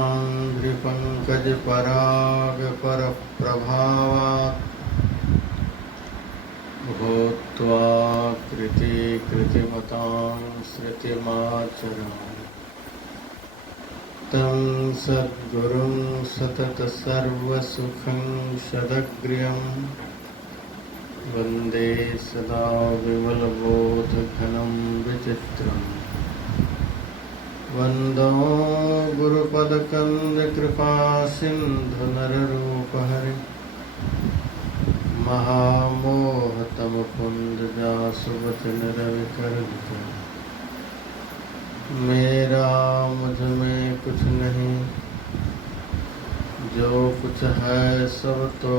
पीताङ्घ्रिपङ्कजपरागपरप्रभावात् भूत्वा कृतिमतां श्रुतिमाचरामि तं सद्गुरुं सततसर्वसुखं सदग्र्यं वन्दे सदा विमलबोधघनं विचित्रम् वन्दो गुरुपदकन्दकृपासिन्धुनररूपहरि महामोहतमकुन्दजासुवचनरविकर्मित मेरा मुझ में कुछ नहीं, जो कुछ है सब तो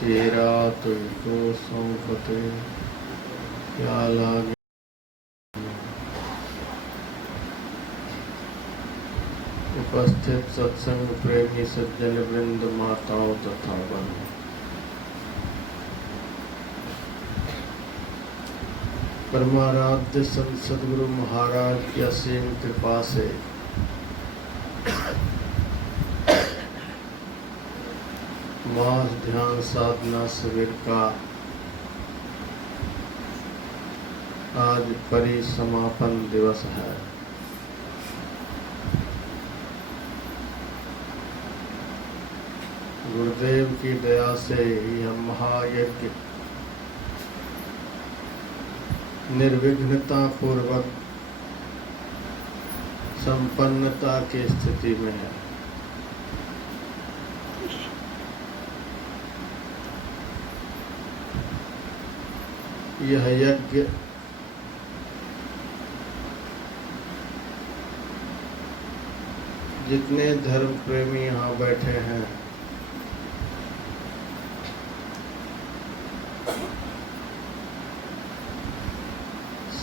तेरा, तुझको सौंपते क्या लागे। उपस्थित सत्संग प्रेमी सज्जन वृंद, माताओं तथा बहनों, परमाराध्य संत सद्गुरु महाराज की असीम कृपा से मास ध्यान साधना शिविर का आज परिसमापन दिवस है। गुरुदेव की दया से यह महायज्ञ निर्विघ्नता पूर्वक संपन्नता की स्थिति में है। यह यज्ञ जितने धर्म प्रेमी यहाँ बैठे हैं,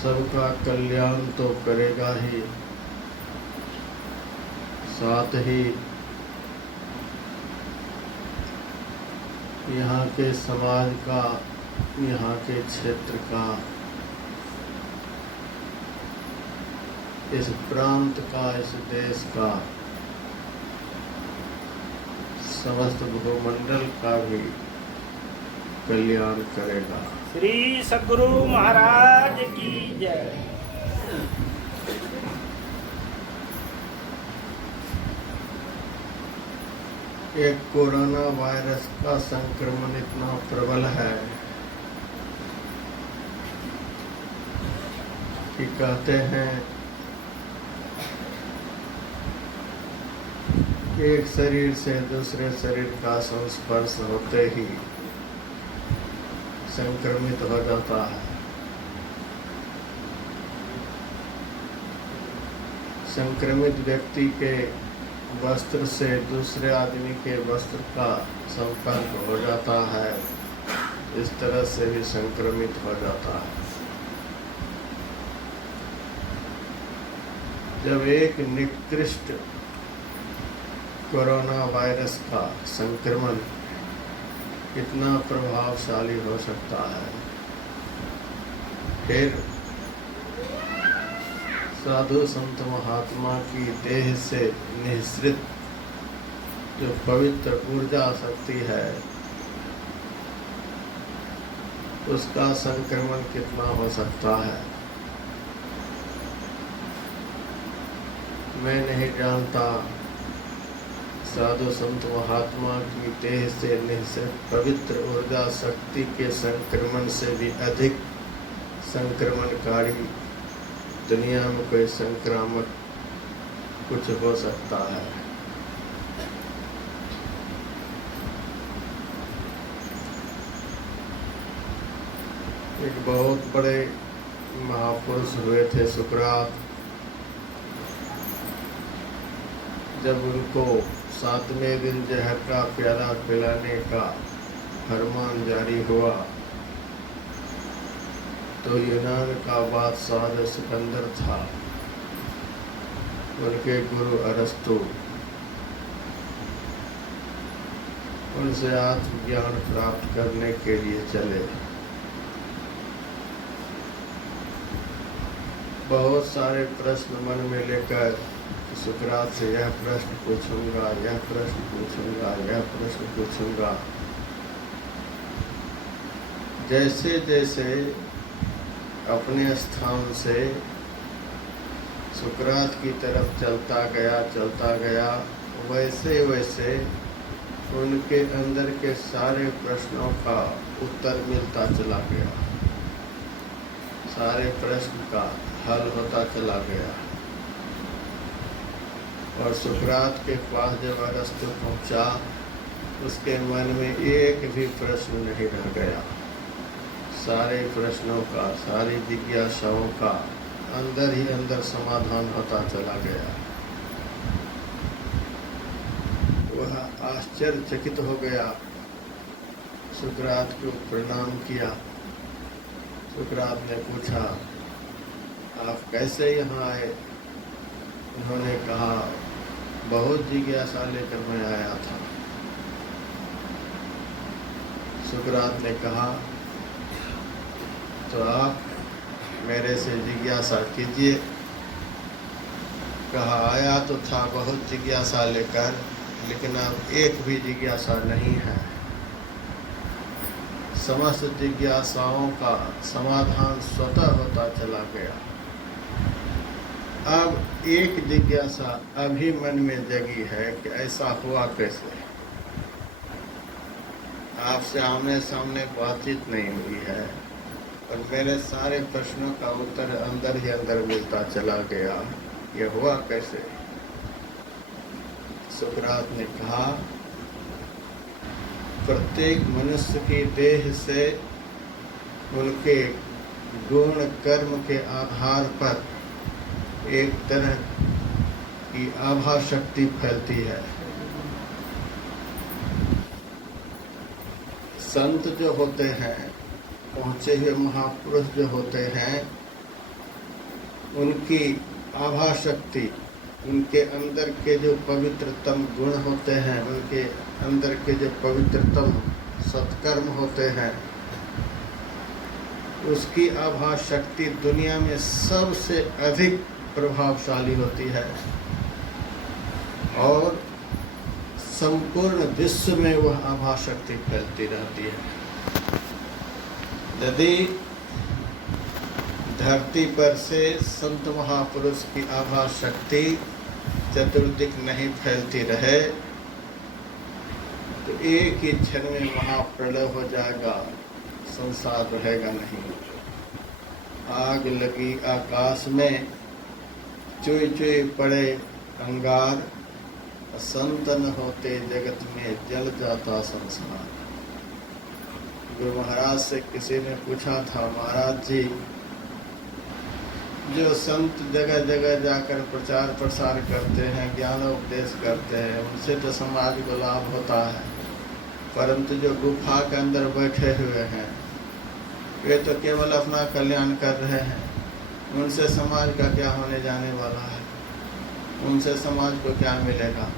सबका कल्याण तो करेगा ही, साथ ही यहाँ के समाज का, यहाँ के क्षेत्र का, इस प्रांत का, इस देश का, समस्त भूमंडल का भी कल्याण करेगा। श्री सद्गुरु महाराज की जय। एक कोरोना वायरस का संक्रमण इतना प्रबल है कि कहते हैं एक शरीर से दूसरे शरीर का संस्पर्श होते ही संक्रमित हो जाता है। संक्रमित व्यक्ति के वस्त्र से दूसरे आदमी के वस्त्र का संपर्क हो जाता है, इस तरह से भी संक्रमित हो जाता है। जब एक निकृष्ट कोरोना वायरस का संक्रमण कितना प्रभावशाली हो सकता है, फिर साधु संत महात्मा की देह से निःसृत जो पवित्र ऊर्जा शक्ति है, उसका संक्रमण कितना हो सकता है मैं नहीं जानता। साधु संत महात्मा की देह से निःसृत पवित्र ऊर्जा शक्ति के संक्रमण से भी अधिक संक्रमणकारी दुनिया में कोई संक्रामक कुछ हो सकता है। एक बहुत बड़े महापुरुष हुए थे सुकरात। जब उनको 7वें दिन जहर का प्याला पिलाने का फरमान जारी हुआ तो यूनान का बादशाह जो सिकंदर था, उनके गुरु अरस्तु उनसे आत्मज्ञान प्राप्त करने के लिए चले। बहुत सारे प्रश्न मन में लेकर सुकरात से यह प्रश्न पूछूंगा, यह प्रश्न पूछूंगा, यह प्रश्न पूछूंगा। जैसे जैसे अपने स्थान से सुकरात की तरफ चलता गया, वैसे वैसे उनके अंदर के सारे प्रश्नों का उत्तर मिलता चला गया, सारे प्रश्न का हल होता चला गया। और सुकरात के पास जब अरस्तु पहुंचा, उसके मन में एक भी प्रश्न नहीं रह गया। सारे प्रश्नों का, सारी जिज्ञासाओं का अंदर ही अंदर समाधान होता चला गया। वह आश्चर्यचकित हो गया, सुकरात को प्रणाम किया। सुकरात ने पूछा, आप कैसे यहाँ आए? उन्होंने कहा, बहुत जिज्ञासा लेकर मैं आया था। सुकरात ने कहा, तो आप मेरे से जिज्ञासा कीजिए। कहा, आया तो था बहुत जिज्ञासा लेकर, लेकिन अब एक भी जिज्ञासा नहीं है। समस्त जिज्ञासाओं का समाधान स्वतः होता चला गया। अब एक जिज्ञासा अभी मन में जगी है कि ऐसा हुआ कैसे। आपसे आमने सामने बातचीत नहीं हुई है और मेरे सारे प्रश्नों का उत्तर अंदर ही अंदर मिलता चला गया, ये हुआ कैसे? सुकरात ने कहा, प्रत्येक मनुष्य की देह से उनके गुण कर्म के आधार पर एक तरह की आभा शक्ति फैलती है। संत जो होते हैं, पहुंचे हुए महापुरुष जो होते हैं, उनकी आभा शक्ति, उनके अंदर के जो पवित्रतम गुण होते हैं, उनके अंदर के जो पवित्रतम सत्कर्म होते हैं, उसकी आभा शक्ति दुनिया में सबसे अधिक प्रभावशाली होती है और संपूर्ण विश्व में वह आभा शक्ति फैलती रहती है। यदि धरती पर से संत महापुरुष की आभा शक्ति चतुर्दिक नहीं फैलती रहे तो एक ही क्षण में महाप्रलय हो जाएगा, संसार रहेगा नहीं। आग लगी आकाश में, चुई चुई पड़े अंगार, संत न होते जगत में जल जाता संसार। गुरु महाराज से किसी ने पूछा था, महाराज जी, जो संत जगह जगह जाकर प्रचार प्रसार करते हैं, ज्ञान उपदेश करते हैं, उनसे तो समाज को लाभ होता है, परंतु जो गुफा के अंदर बैठे हुए हैं, वे तो केवल अपना कल्याण कर रहे हैं, उनसे समाज का क्या होने जाने वाला है, उनसे समाज को क्या मिलेगा।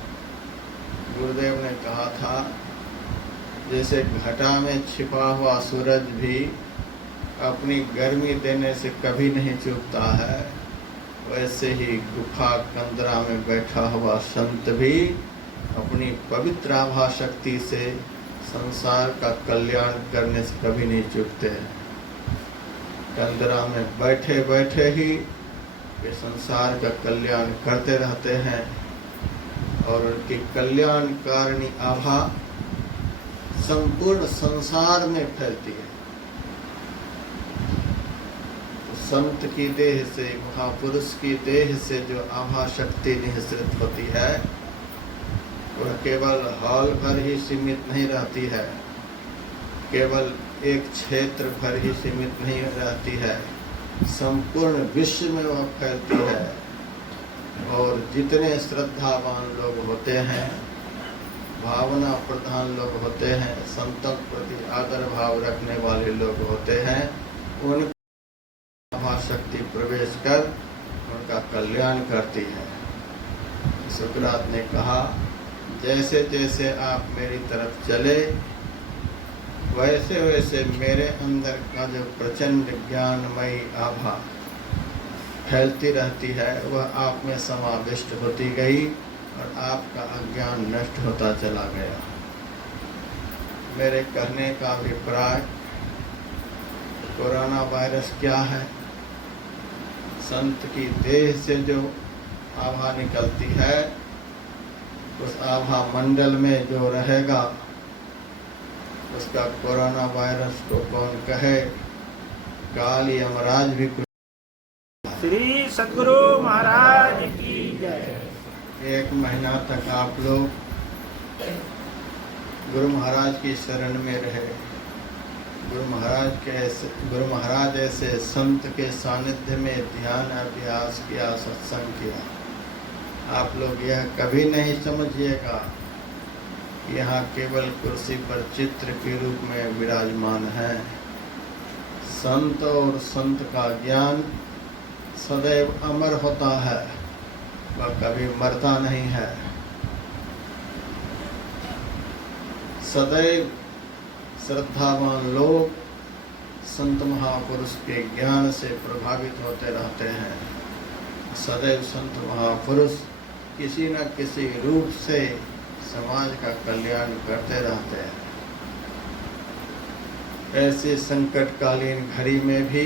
गुरुदेव ने कहा था, जैसे घटा में छिपा हुआ सूरज भी अपनी गर्मी देने से कभी नहीं चूकता है, वैसे ही गुफा कंदरा में बैठा हुआ संत भी अपनी पवित्र आभा शक्ति से संसार का कल्याण करने से कभी नहीं चूकते हैं। कंदरा में बैठे बैठे ही वे संसार का कल्याण करते रहते हैं और उनकी कल्याणकारिणी आभा संपूर्ण संसार में फैलती है। संत की देह से, महापुरुष की देह से जो आभा शक्ति निःसृत होती है, वह केवल हॉल भर ही सीमित नहीं रहती है, केवल एक क्षेत्र भर ही सीमित नहीं रहती है, संपूर्ण विश्व में वह फैलती है। और जितने श्रद्धावान लोग होते हैं, भावना प्रधान लोग होते हैं, संतों के प्रति आदर भाव रखने वाले लोग होते हैं, उन आभा शक्ति प्रवेश कर उनका कल्याण करती है। सुकरात ने कहा, जैसे जैसे आप मेरी तरफ चले, वैसे वैसे मेरे अंदर का जो प्रचंड ज्ञानमयी आभा फैलती रहती है वह आप में समाविष्ट होती गई और आपका अज्ञान नष्ट होता चला गया। मेरे कहने का अभिप्राय, कोरोना वायरस क्या है? संत की देह से जो आभा निकलती है, उस आभा मंडल में जो रहेगा उसका कोरोना वायरस को कौन कहे? काल यमराज भी कुछ। श्री सद्गुरु महाराज की जय। 1 महीना तक आप लोग गुरु महाराज की शरण में रहे। गुरु महाराज ऐसे संत के सानिध्य में ध्यान अभ्यास किया, सत्संग किया। आप लोग यह कभी नहीं समझिएगा यहाँ केवल कुर्सी पर चित्र के रूप में विराजमान है। संत और संत का ज्ञान सदैव अमर होता है, वह कभी मरता नहीं है। सदैव श्रद्धावान लोग संत महापुरुष के ज्ञान से प्रभावित होते रहते हैं। सदैव संत महापुरुष किसी न किसी रूप से समाज का कल्याण करते रहते हैं। ऐसे संकटकालीन घड़ी में भी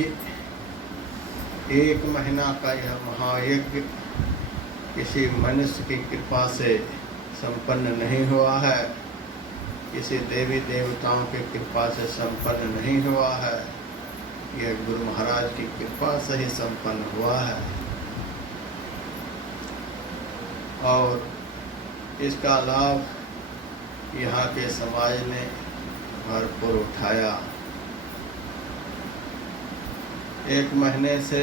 1 महीना का यह महायज्ञ किसी मनुष्य की कृपा से संपन्न नहीं हुआ है, किसी देवी देवताओं की कृपा से संपन्न नहीं हुआ है। यह गुरु महाराज की कृपा से ही संपन्न हुआ है और इसका लाभ यहाँ के समाज ने भरपूर उठाया। 1 महीने से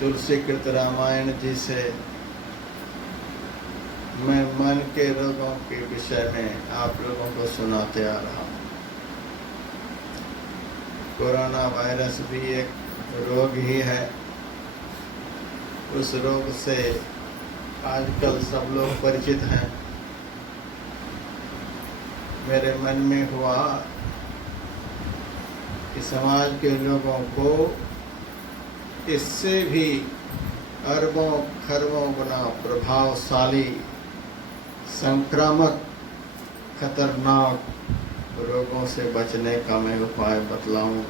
तुलसीकृत रामायण जी से मैं मन के रोगों के विषय में आप लोगों को सुनाते आ रहा हूँ। कोरोना वायरस भी एक रोग ही है। उस रोग से आजकल सब लोग परिचित हैं। मेरे मन में हुआ कि समाज के लोगों को इससे भी अरबों खरबों गुना प्रभावशाली संक्रामक खतरनाक रोगों से बचने का मैं उपाय बतलाऊं।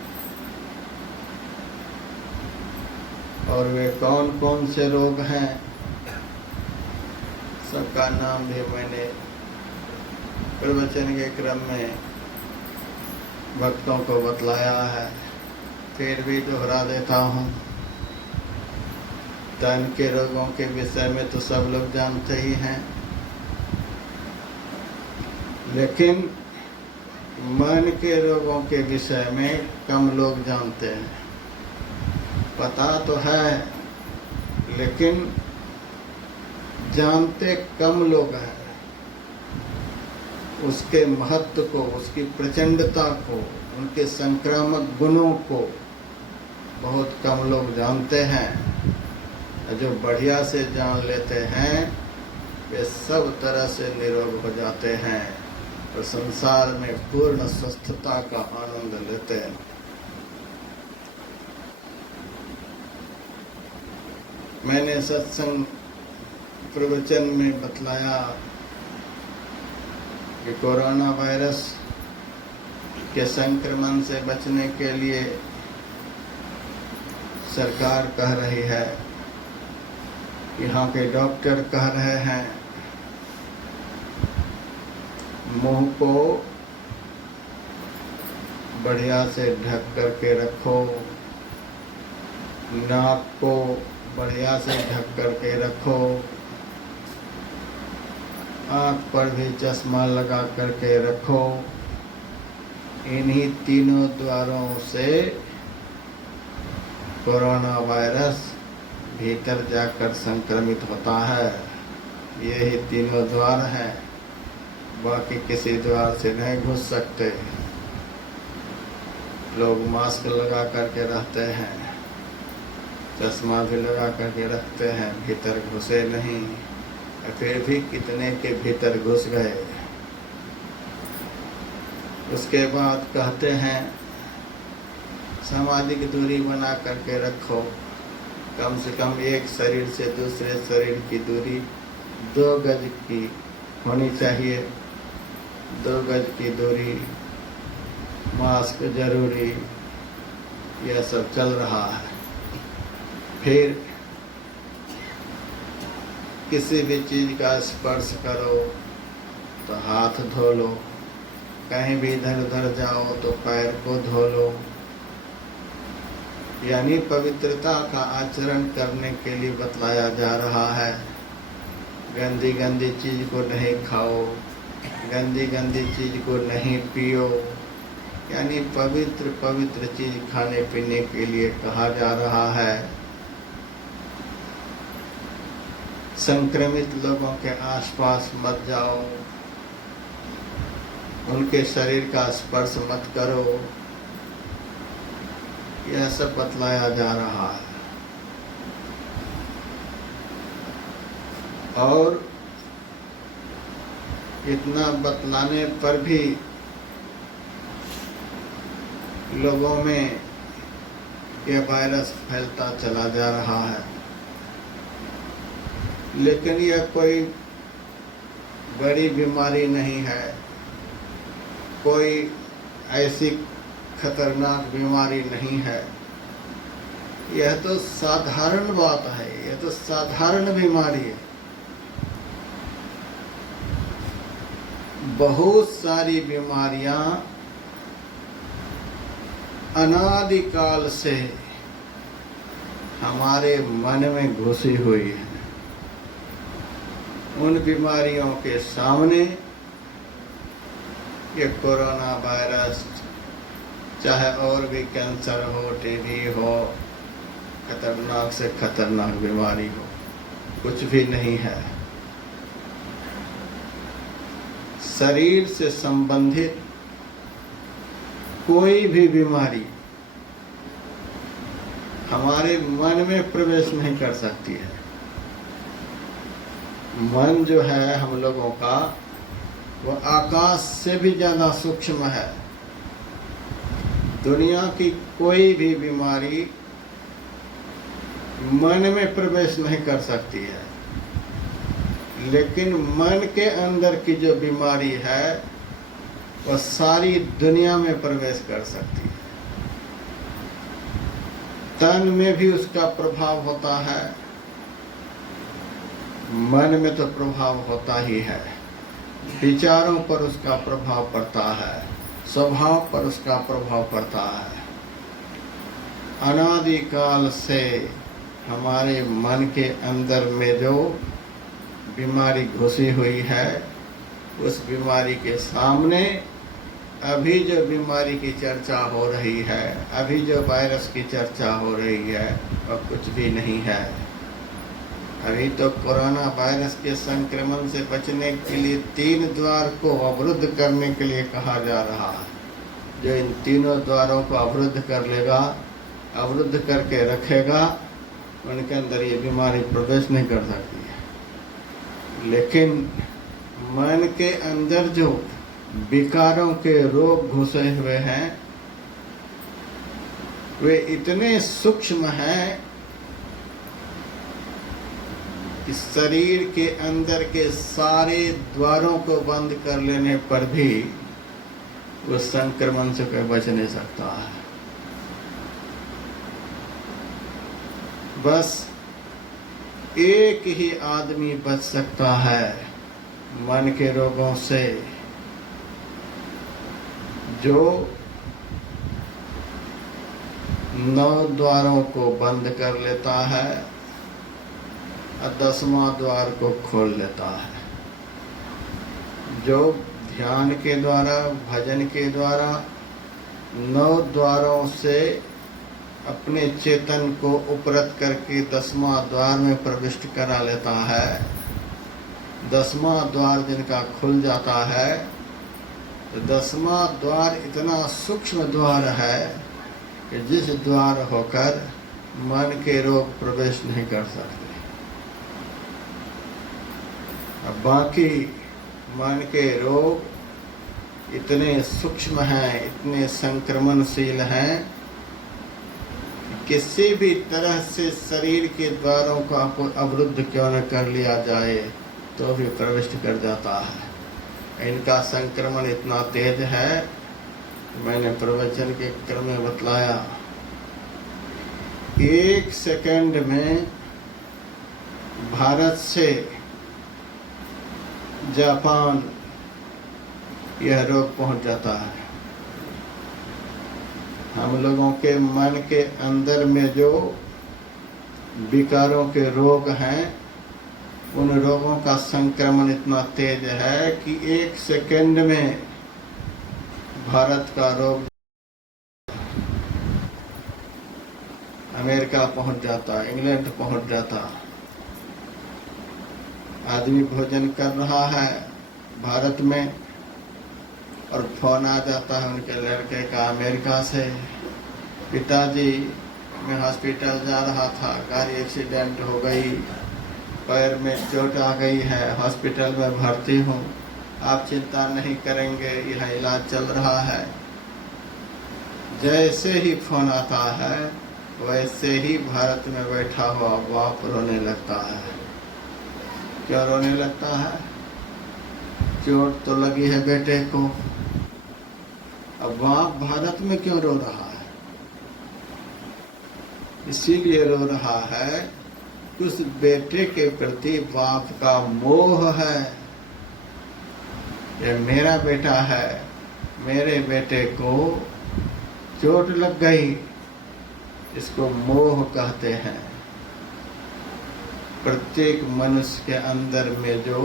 और वे कौन कौन से रोग हैं, सबका नाम भी मैंने प्रवचन के क्रम में भक्तों को बतलाया है, फिर भी दोहरा देता हूँ। तन के रोगों के विषय में तो सब लोग जानते ही हैं, लेकिन मन के रोगों के विषय में कम लोग जानते हैं। पता तो है लेकिन जानते कम लोग हैं। उसके महत्व को, उसकी प्रचंडता को, उनके संक्रामक गुणों को बहुत कम लोग जानते हैं। जो बढ़िया से जान लेते हैं वे सब तरह से निरोग हो जाते हैं और संसार में पूर्ण स्वस्थता का आनंद लेते हैं। मैंने सत्संग प्रवचन में बतलाया कि कोरोना वायरस के संक्रमण से बचने के लिए सरकार कह रही है, यहाँ के डॉक्टर कह रहे हैं, मुंह को बढ़िया से ढक कर के रखो, नाक को बढ़िया से ढक कर के रखो, आँख पर भी चश्मा लगा कर के रखो। इन्हीं तीनों द्वारों से कोरोना वायरस भीतर जाकर संक्रमित होता है। यही तीनों द्वार हैं, बाकी किसी द्वार से नहीं घुस सकते। लोग मास्क लगा करके रहते हैं, चश्मा भी लगा करके रखते हैं, भीतर घुसे नहीं। फिर भी कितने के भीतर घुस गए। उसके बाद कहते हैं सामाजिक दूरी बना करके रखो। कम से कम एक शरीर से दूसरे शरीर की दूरी 2 गज की होनी चाहिए। 2 गज की दूरी, मास्क जरूरी, यह सब चल रहा है। फिर किसी भी चीज का स्पर्श करो तो हाथ धो लो, कहीं भी इधर उधर जाओ तो पैर को धो लो। यानी पवित्रता का आचरण करने के लिए बतलाया जा रहा है। गंदी गंदी चीज को नहीं खाओ, गंदी गंदी चीज को नहीं पियो। यानी पवित्र पवित्र चीज खाने पीने के लिए कहा जा रहा है। संक्रमित लोगों के आसपास मत जाओ, उनके शरीर का स्पर्श मत करो। यह सब बतलाया जा रहा है। और इतना बतलाने पर भी लोगों में यह वायरस फैलता चला जा रहा है। लेकिन यह कोई बड़ी बीमारी नहीं है, कोई ऐसी खतरनाक बीमारी नहीं है। यह तो साधारण बात है, यह तो साधारण बीमारी है। बहुत सारी बीमारियां अनादिकाल से हमारे मन में घुसी हुई है। उन बीमारियों के सामने ये कोरोना वायरस, चाहे और भी कैंसर हो, टीबी हो, खतरनाक से खतरनाक बीमारी हो, कुछ भी नहीं है। शरीर से संबंधित कोई भी बीमारी हमारे मन में प्रवेश नहीं कर सकती है। मन जो है हम लोगों का, वह आकाश से भी ज्यादा सूक्ष्म है। दुनिया की कोई भी बीमारी मन में प्रवेश नहीं कर सकती है, लेकिन मन के अंदर की जो बीमारी है वह सारी दुनिया में प्रवेश कर सकती है। तन में भी उसका प्रभाव होता है, मन में तो प्रभाव होता ही है, विचारों पर उसका प्रभाव पड़ता है, स्वभाव पर उसका प्रभाव पड़ता है। अनादिकाल से हमारे मन के अंदर में जो बीमारी घुसी हुई है, उस बीमारी के सामने अभी जो बीमारी की चर्चा हो रही है, अभी जो वायरस की चर्चा हो रही है, वह कुछ भी नहीं है। अभी तो कोरोना वायरस के संक्रमण से बचने के लिए 3 द्वार को अवरुद्ध करने के लिए कहा जा रहा है। जो इन तीनों द्वारों को अवरुद्ध कर लेगा, अवरुद्ध करके रखेगा, उनके अंदर ये बीमारी प्रवेश नहीं कर सकती है। लेकिन मन के अंदर जो विकारों के रोग घुसे हुए हैं, वे इतने सूक्ष्म हैं कि शरीर के अंदर के सारे द्वारों को बंद कर लेने पर भी वो संक्रमण से कोई बच नहीं सकता है। बस एक ही आदमी बच सकता है मन के रोगों से, जो 9 द्वारों को बंद कर लेता है और 10वां द्वार को खोल लेता है। जो ध्यान के द्वारा, भजन के द्वारा 9 द्वारों से अपने चेतन को उपरत करके 10वां द्वार में प्रविष्ट करा लेता है। 10वां द्वार जिनका खुल जाता है, तो 10वां द्वार इतना सूक्ष्म द्वार है कि जिस द्वार होकर मन के रोग प्रवेश नहीं कर सकते। अब बाकी मन के रोग इतने सूक्ष्म हैं, इतने संक्रमणशील हैं किसी भी तरह से शरीर के द्वारों को अवरुद्ध क्यों न कर लिया जाए तो भी प्रविष्ट कर जाता है। इनका संक्रमण इतना तेज है, मैंने प्रवचन के क्रम में बतलाया, 1 सेकंड में भारत से जापान यह रोग पहुंच जाता है। हम लोगों के मन के अंदर में जो विकारों के रोग हैं, उन रोगों का संक्रमण इतना तेज है कि 1 सेकंड में भारत का रोग अमेरिका पहुंच जाता, इंग्लैंड पहुंच जाता। आदमी भोजन कर रहा है भारत में और फोन आ जाता है उनके लड़के का अमेरिका से, पिताजी मैं हॉस्पिटल जा रहा था, गाड़ी एक्सीडेंट हो गई, पैर में चोट आ गई है, हॉस्पिटल में भर्ती हूँ, आप चिंता नहीं करेंगे, यह इलाज चल रहा है। जैसे ही फोन आता है वैसे ही भारत में बैठा हुआ बाप रोने लगता है। क्यों रोने लगता है? चोट तो लगी है बेटे को। अब बाप भारत में क्यों रो रहा है? इसीलिए रो रहा है कि उस बेटे के प्रति बाप का मोह है। ये मेरा बेटा है, मेरे बेटे को चोट लग गई, इसको मोह कहते हैं। प्रत्येक मनुष्य के अंदर में जो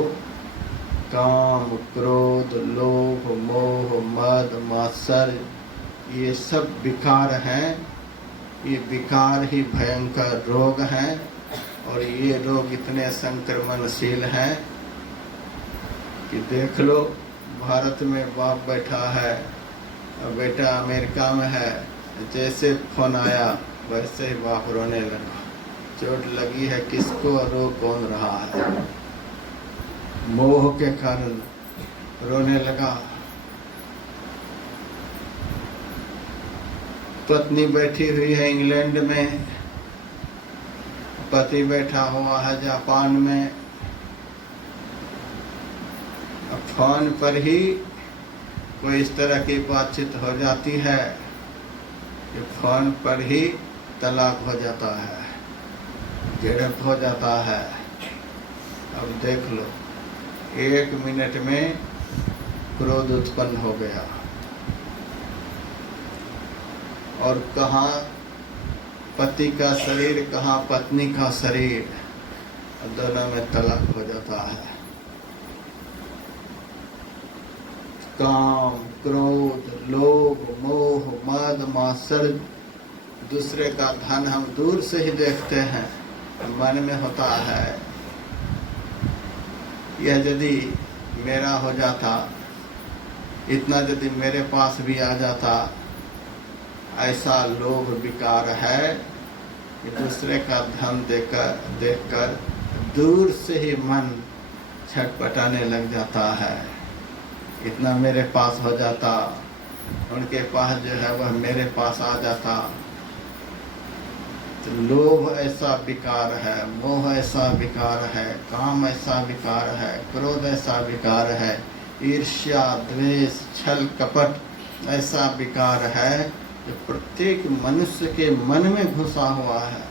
काम, क्रोध, लोभ, मोह, मद, मात्सर्य, ये सब विकार हैं। ये विकार ही भयंकर रोग हैं और ये रोग इतने संक्रमणशील हैं कि देख लो, भारत में बाप बैठा है और बेटा अमेरिका में है, जैसे फोन आया वैसे ही बाप रोने लगा। चोट लगी है किसको, रो कौन रहा है? मोह के कारण रोने लगा। पत्नी बैठी हुई है इंग्लैंड में, पति बैठा हुआ है जापान में। अब फोन पर ही कोई इस तरह की बातचीत हो जाती है कि फोन पर ही तलाक हो जाता है, झड़प हो जाता है। अब देख लो, 1 मिनट में क्रोध उत्पन्न हो गया और कहाँ पति का शरीर, कहाँ पत्नी का शरीर, दोनों में तलाक हो जाता है। काम, क्रोध, लोभ, मोह, मद, मात्सर्य, दूसरे का धन हम दूर से ही देखते हैं, मन में होता है। यह यदि मेरा हो जाता, इतना यदि मेरे पास भी आ जाता, ऐसा लोभ विकार है कि दूसरे का धन देखकर दूर से ही मन छटपटाने लग जाता है। इतना मेरे पास हो जाता, उनके पास जो है वह मेरे पास आ जाता। तो लोभ ऐसा विकार है, मोह ऐसा विकार है, काम ऐसा विकार है, क्रोध ऐसा विकार है, ईर्ष्या, द्वेष, छल, कपट ऐसा विकार है जो प्रत्येक मनुष्य के मन में घुसा हुआ है।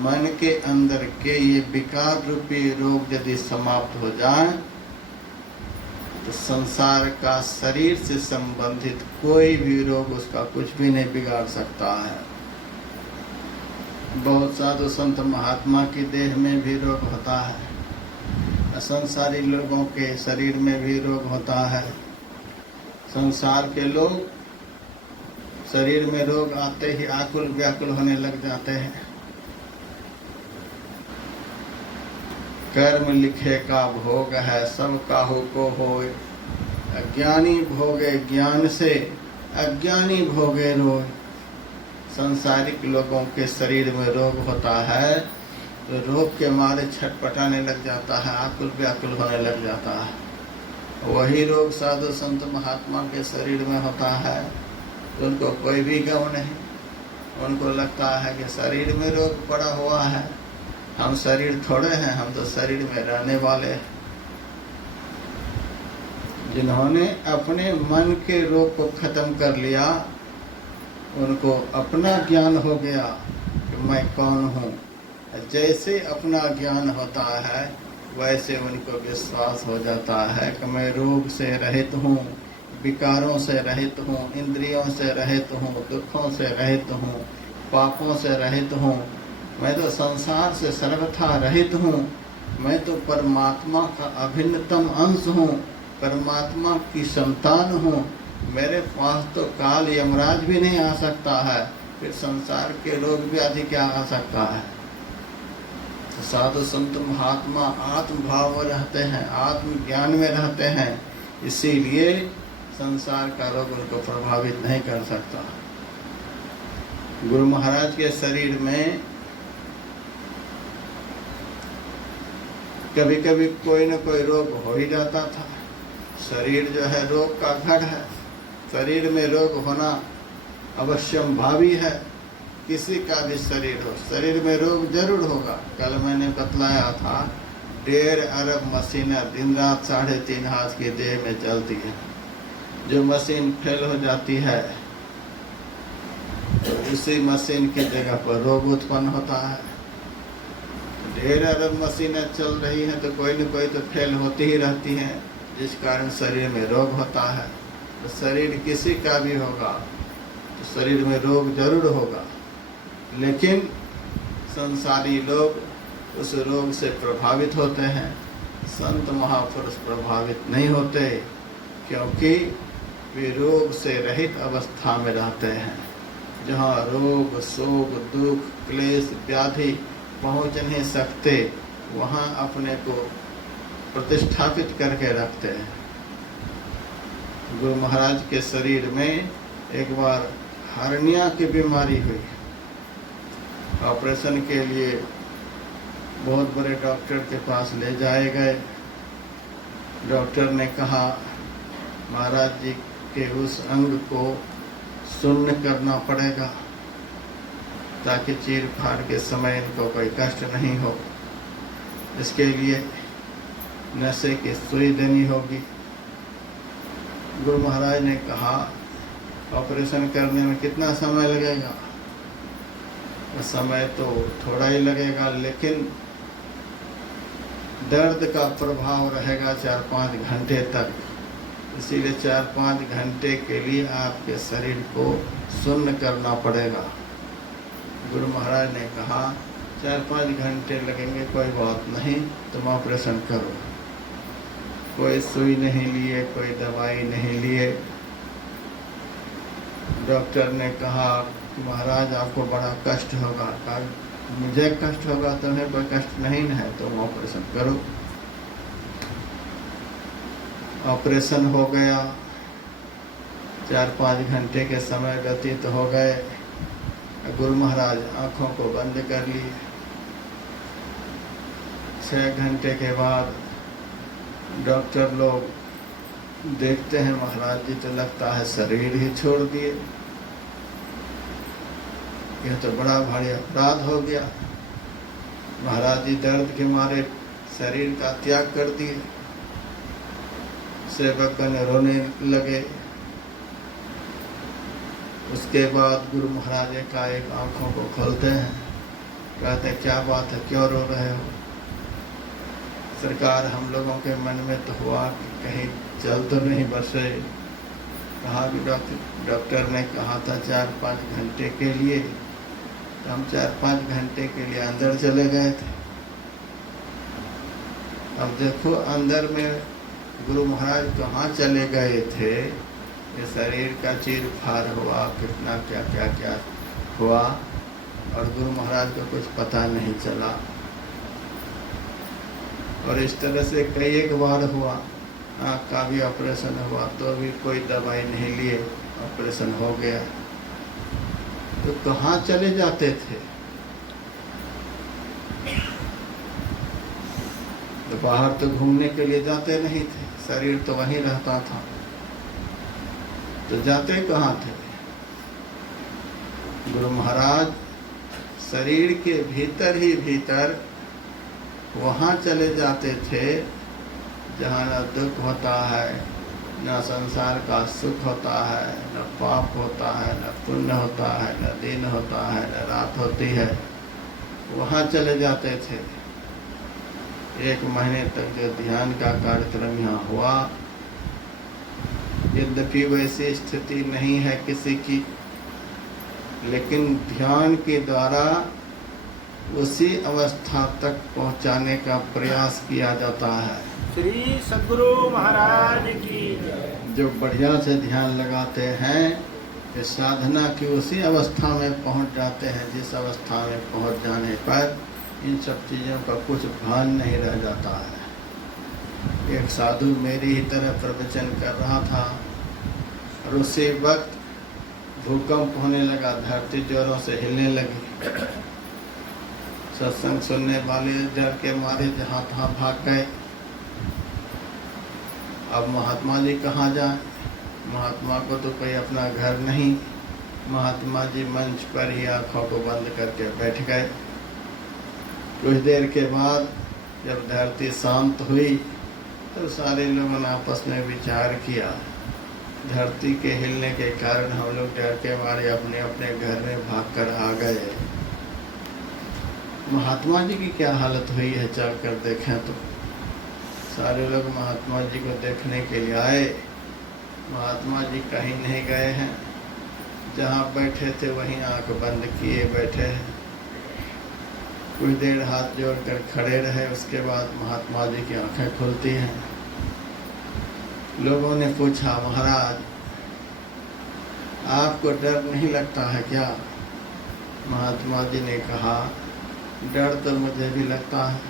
मन के अंदर के ये विकार रूपी रोग यदि समाप्त हो जाए तो संसार का शरीर से संबंधित कोई भी रोग उसका कुछ भी नहीं बिगाड़ सकता है। बहुत साधु संत महात्मा की देह में भी रोग होता है, संसारी लोगों के शरीर में भी रोग होता है। संसार के लोग शरीर में रोग आते ही आकुल व्याकुल होने लग जाते हैं। कर्म लिखे का भोग है, सब काहू को होय, अज्ञानी भोगे ज्ञान से, अज्ञानी भोगे रोग। संसारिक लोगों के शरीर में रोग होता है तो रोग के मारे छटपटाने लग जाता है, आकुल व्याकुल होने लग जाता है। वही रोग साधु संत महात्मा के शरीर में होता है तो उनको कोई भी गम नहीं। उनको लगता है कि शरीर में रोग पड़ा हुआ है, हम शरीर थोड़े हैं, हम तो शरीर में रहने वाले हैं। जिन्होंने अपने मन के रोग को खत्म कर लिया, उनको अपना ज्ञान हो गया कि मैं कौन हूँ। जैसे अपना ज्ञान होता है वैसे उनको विश्वास हो जाता है कि मैं रोग से रहित हूँ, विकारों से रहित हूँ, इंद्रियों से रहित हूँ, दुखों से रहित हूँ, पापों से रहित हूँ। मैं तो संसार से सर्वथा रहित हूँ। मैं तो परमात्मा का अभिन्नतम अंश हूँ, परमात्मा की संतान हूँ। मेरे पास तो काल यमराज भी नहीं आ सकता है, फिर संसार के रोग व्याधि क्या आ सकता है। तो साधु संत महात्मा आत्म भाव में रहते हैं, आत्म ज्ञान में रहते हैं, इसीलिए संसार का रोग उनको प्रभावित नहीं कर सकता। गुरु महाराज के शरीर में कभी कभी कोई न कोई रोग हो ही जाता था। शरीर जो है रोग का घड़ है, शरीर में रोग होना अवश्यंभावी है। किसी का भी शरीर हो, शरीर में रोग जरूर होगा। कल मैंने बतलाया था 1.5 अरब मशीनें दिन रात 3.5 हाथ की देह में चलती है। जो मशीन फेल हो जाती है तो उसी मशीन की जगह पर रोग उत्पन्न होता है। 1.5 अरब मशीनें चल रही हैं तो कोई न कोई तो फेल होती ही रहती हैं, जिस कारण शरीर में रोग होता है। तो शरीर किसी का भी होगा तो शरीर में रोग जरूर होगा, लेकिन संसारी लोग उस रोग से प्रभावित होते हैं। संत महापुरुष प्रभावित नहीं होते, क्योंकि वे रोग से रहित अवस्था में रहते हैं। जहाँ रोग, शोक, दुख, क्लेश, व्याधि पहुँच नहीं सकते, वहाँ अपने को प्रतिष्ठापित करके रखते हैं। गुरु महाराज के शरीर में एक बार हर्निया की बीमारी हुई। ऑपरेशन के लिए बहुत बड़े डॉक्टर के पास ले जाए गए। डॉक्टर ने कहा महाराज जी के उस अंग को शून्य करना पड़ेगा, ताकि चीर फाड़ के समय इनको कोई कष्ट नहीं हो। इसके लिए नशे की सुई देनी होगी। गुरु महाराज ने कहा ऑपरेशन करने में कितना समय लगेगा? समय तो थोड़ा ही लगेगा, लेकिन दर्द का प्रभाव रहेगा 4-5 घंटे तक। इसीलिए 4-5 घंटे के लिए आपके शरीर को शून्य करना पड़ेगा। गुरु महाराज ने कहा 4-5 घंटे लगेंगे, कोई बात नहीं, तुम ऑपरेशन करो। कोई सुई नहीं लिए, कोई दवाई नहीं लिए। डॉक्टर ने कहा महाराज आपको बड़ा कष्ट होगा। कहा मुझे कष्ट होगा, तुम्हें कोई कष्ट नहीं है, तुम ऑपरेशन करो। ऑपरेशन हो गया। 4-5 घंटे के समय व्यतीत हो गए। गुरु महाराज आंखों को बंद कर लिए। 6 घंटे के बाद डॉक्टर लोग देखते हैं महाराज जी तो लगता है शरीर ही छोड़ दिए। यह तो बड़ा भारी अपराध हो गया। महाराज जी दर्द के मारे शरीर का त्याग कर दिए। सेवकगण रोने लगे। उसके बाद गुरु महाराज एकाएक आंखों को खोलते हैं, कहते हैं क्या बात है, क्यों रो रहे हो? सरकार हम लोगों के मन में तो हुआ कि कहीं चल तो नहीं बसे। कहा कि डॉक्टर ने कहा था 4-5 घंटे के लिए, तो हम 4-5 घंटे के लिए अंदर चले गए थे। अब देखो अंदर में गुरु महाराज कहाँ चले गए थे। ये शरीर का चीर फाड़ हुआ, कितना क्या क्या क्या हुआ, और गुरु महाराज को कुछ पता नहीं चला। और इस तरह से कई एक बार हुआ। आँख का भी ऑपरेशन हुआ तो भी कोई दवाई नहीं लिए, ऑपरेशन हो गया। तो कहाँ चले जाते थे? तो बाहर तो घूमने के लिए जाते नहीं थे, शरीर तो वहीं रहता था। तो जाते कहाँ थे? गुरु महाराज शरीर के भीतर ही भीतर वहाँ चले जाते थे जहाँ न दुख होता है, न संसार का सुख होता है, न पाप होता है, न पुण्य होता है, न दिन होता है, न रात होती है। वहाँ चले जाते थे। 1 महीने तक जो ध्यान का कार्यक्रम यहाँ हुआ, यद्यपि वैसी स्थिति नहीं है किसी की, लेकिन ध्यान के द्वारा उसी अवस्था तक पहुँचाने का प्रयास किया जाता है। श्री सद्गुरु महाराज की जय। जो बढ़िया से ध्यान लगाते हैं ये साधना की उसी अवस्था में पहुंच जाते हैं जिस अवस्था में पहुंच जाने पर इन सब चीज़ों का कुछ भान नहीं रह जाता है। एक साधु मेरी ही तरह प्रवचन कर रहा था और उसी वक्त भूकंप होने लगा, धरती जोरों से हिलने लगी। सत्संग सुनने वाले डर के मारे जहाँ तहाँ भाग गए। अब महात्मा जी कहाँ जाए? महात्मा को तो कोई अपना घर नहीं। महात्मा जी मंच पर ही आंखों को बंद करके बैठ गए। कुछ देर के बाद जब धरती शांत हुई तो सारे लोगों ने आपस में विचार किया, धरती के हिलने के कारण हम लोग डर के मारे अपने अपने घर में भागकर आ गए। महात्मा जी की क्या हालत हुई है, चल कर देखें तो। सारे लोग महात्मा जी को देखने के लिए आए। महात्मा जी कहीं नहीं गए हैं, जहाँ बैठे थे वहीं आंख बंद किए बैठे हैं। कुछ देर हाथ जोड़कर खड़े रहे, उसके बाद महात्मा जी की आंखें खुलती हैं। लोगों ने पूछा, महाराज आपको डर नहीं लगता है क्या? महात्मा जी ने कहा, डर तो मुझे भी लगता है।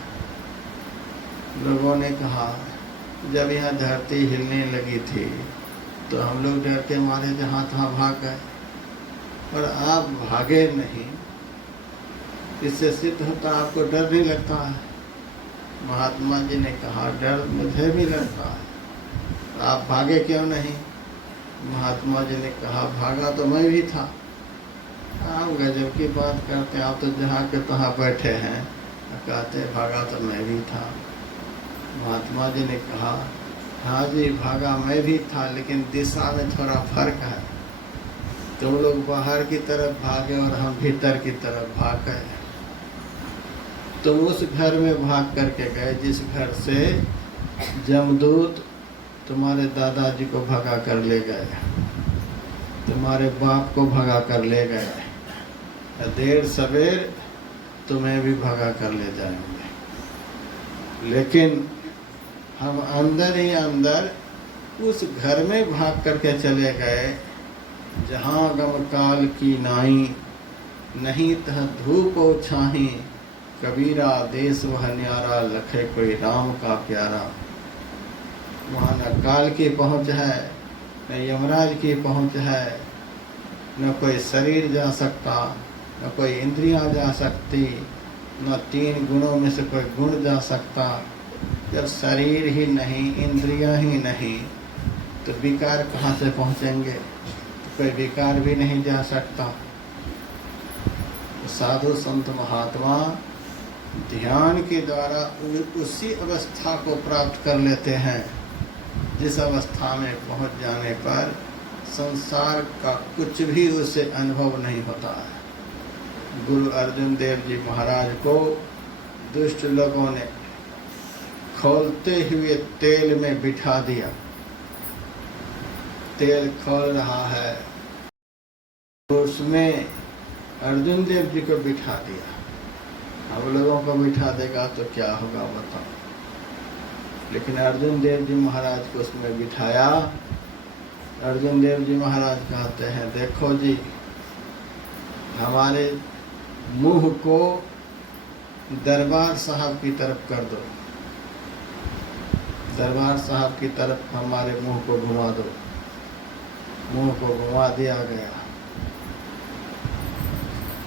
लोगों ने कहा, जब यह धरती हिलने लगी थी तो हम लोग डर के मारे जहाँ तहाँ भाग गए और आप भागे नहीं, इससे सिद्ध होता आपको डर नहीं लगता है। महात्मा जी ने कहा, डर मुझे भी लगता है, आप भागे क्यों नहीं? महात्मा जी ने कहा, भागा तो मैं भी था। आप गजब की बात करते, आप तो जहाँ के तहाँ बैठे हैं, कहते भागा तो मैं भी था। महात्मा जी ने कहा, हाँ जी भागा मैं भी था, लेकिन दिशा में थोड़ा फर्क है। तुम लोग बाहर की तरफ भागे और हम भीतर की तरफ भाग गए। तुम उस घर में भाग करके गए जिस घर से जमदूत तुम्हारे दादाजी को भगा कर ले गए, तुम्हारे बाप को भगा कर ले गए। देर सवेर तुम्हें भी भगा कर ले जाएंगे। लेकिन हम अंदर ही अंदर उस घर में भाग करके चले गए जहाँ गम काल की नाई, नहीं तह धूप छाही, कबीरा देश वह न्यारा, लखे कोई राम का प्यारा। वहाँ न काल की पहुँच है, न यमराज की पहुँच है, न कोई शरीर जा सकता, न कोई इंद्रियां जा सकती, न 3 गुणों में से कोई गुण जा सकता। जब शरीर ही नहीं, इंद्रियां ही नहीं, तो विकार कहाँ से पहुँचेंगे? तो कोई विकार भी नहीं जा सकता। साधु संत महात्मा ध्यान के द्वारा उसी अवस्था को प्राप्त कर लेते हैं जिस अवस्था में पहुँच जाने पर संसार का कुछ भी उसे अनुभव नहीं होता है। गुरु अर्जुन देव जी महाराज को दुष्ट लोगों ने खौलते हुए तेल में बिठा दिया। तेल खौल रहा है, उसमें अर्जुन देव जी को बिठा दिया। हम लोगों को बिठा देगा तो क्या होगा बताओ। लेकिन अर्जुन देव जी महाराज को उसमें बिठाया। अर्जुन देव जी महाराज कहते हैं, देखो जी, हमारे मुंह को दरबार साहब की तरफ कर दो, दरबार साहब की तरफ हमारे मुंह को घुमा दो। मुंह को घुमा दिया गया।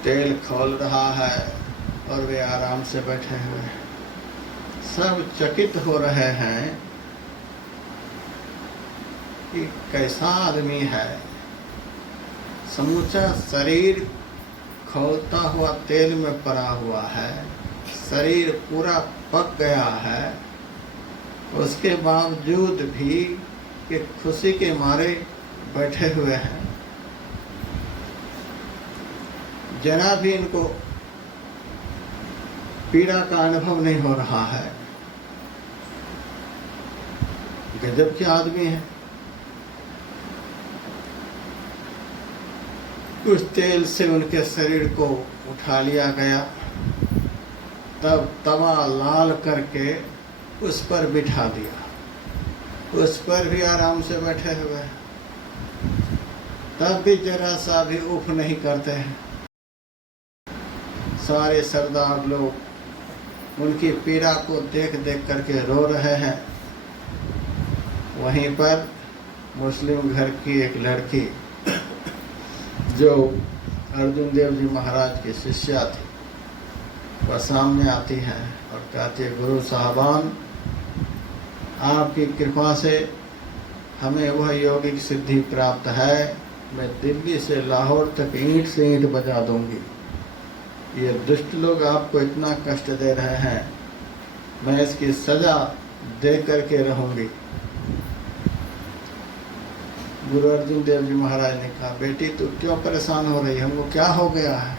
तेल खौल रहा है और वे आराम से बैठे हुए हैं। सब चकित हो रहे हैं कि कैसा आदमी है। समूचा शरीर खौलता हुआ तेल में पड़ा हुआ है, शरीर पूरा पक गया है, उसके बावजूद भी कि खुशी के मारे बैठे हुए हैं। जरा भी इनको पीड़ा का अनुभव नहीं हो रहा है। गजब के आदमी है। उस तेल से उनके शरीर को उठा लिया गया, तब तवा लाल करके उस पर बिठा दिया। उस पर भी आराम से बैठे हुए हैं, तब भी जरा सा भी उफ नहीं करते हैं। सारे सरदार लोग उनकी पीड़ा को देख देख करके रो रहे हैं। वहीं पर मुस्लिम घर की एक लड़की जो अर्जुन देव जी महाराज की शिष्या थी, वह सामने आती है और कहती है, गुरु साहबान, आपकी कृपा से हमें वह यौगिक सिद्धि प्राप्त है। मैं दिल्ली से लाहौर तक ईंट से ईंट बजा दूंगी। ये दुष्ट लोग आपको इतना कष्ट दे रहे हैं, मैं इसकी सजा दे करके रहूंगी। गुरु अर्जुन देव जी महाराज ने कहा, बेटी तू क्यों परेशान हो रही है? हमको क्या हो गया है?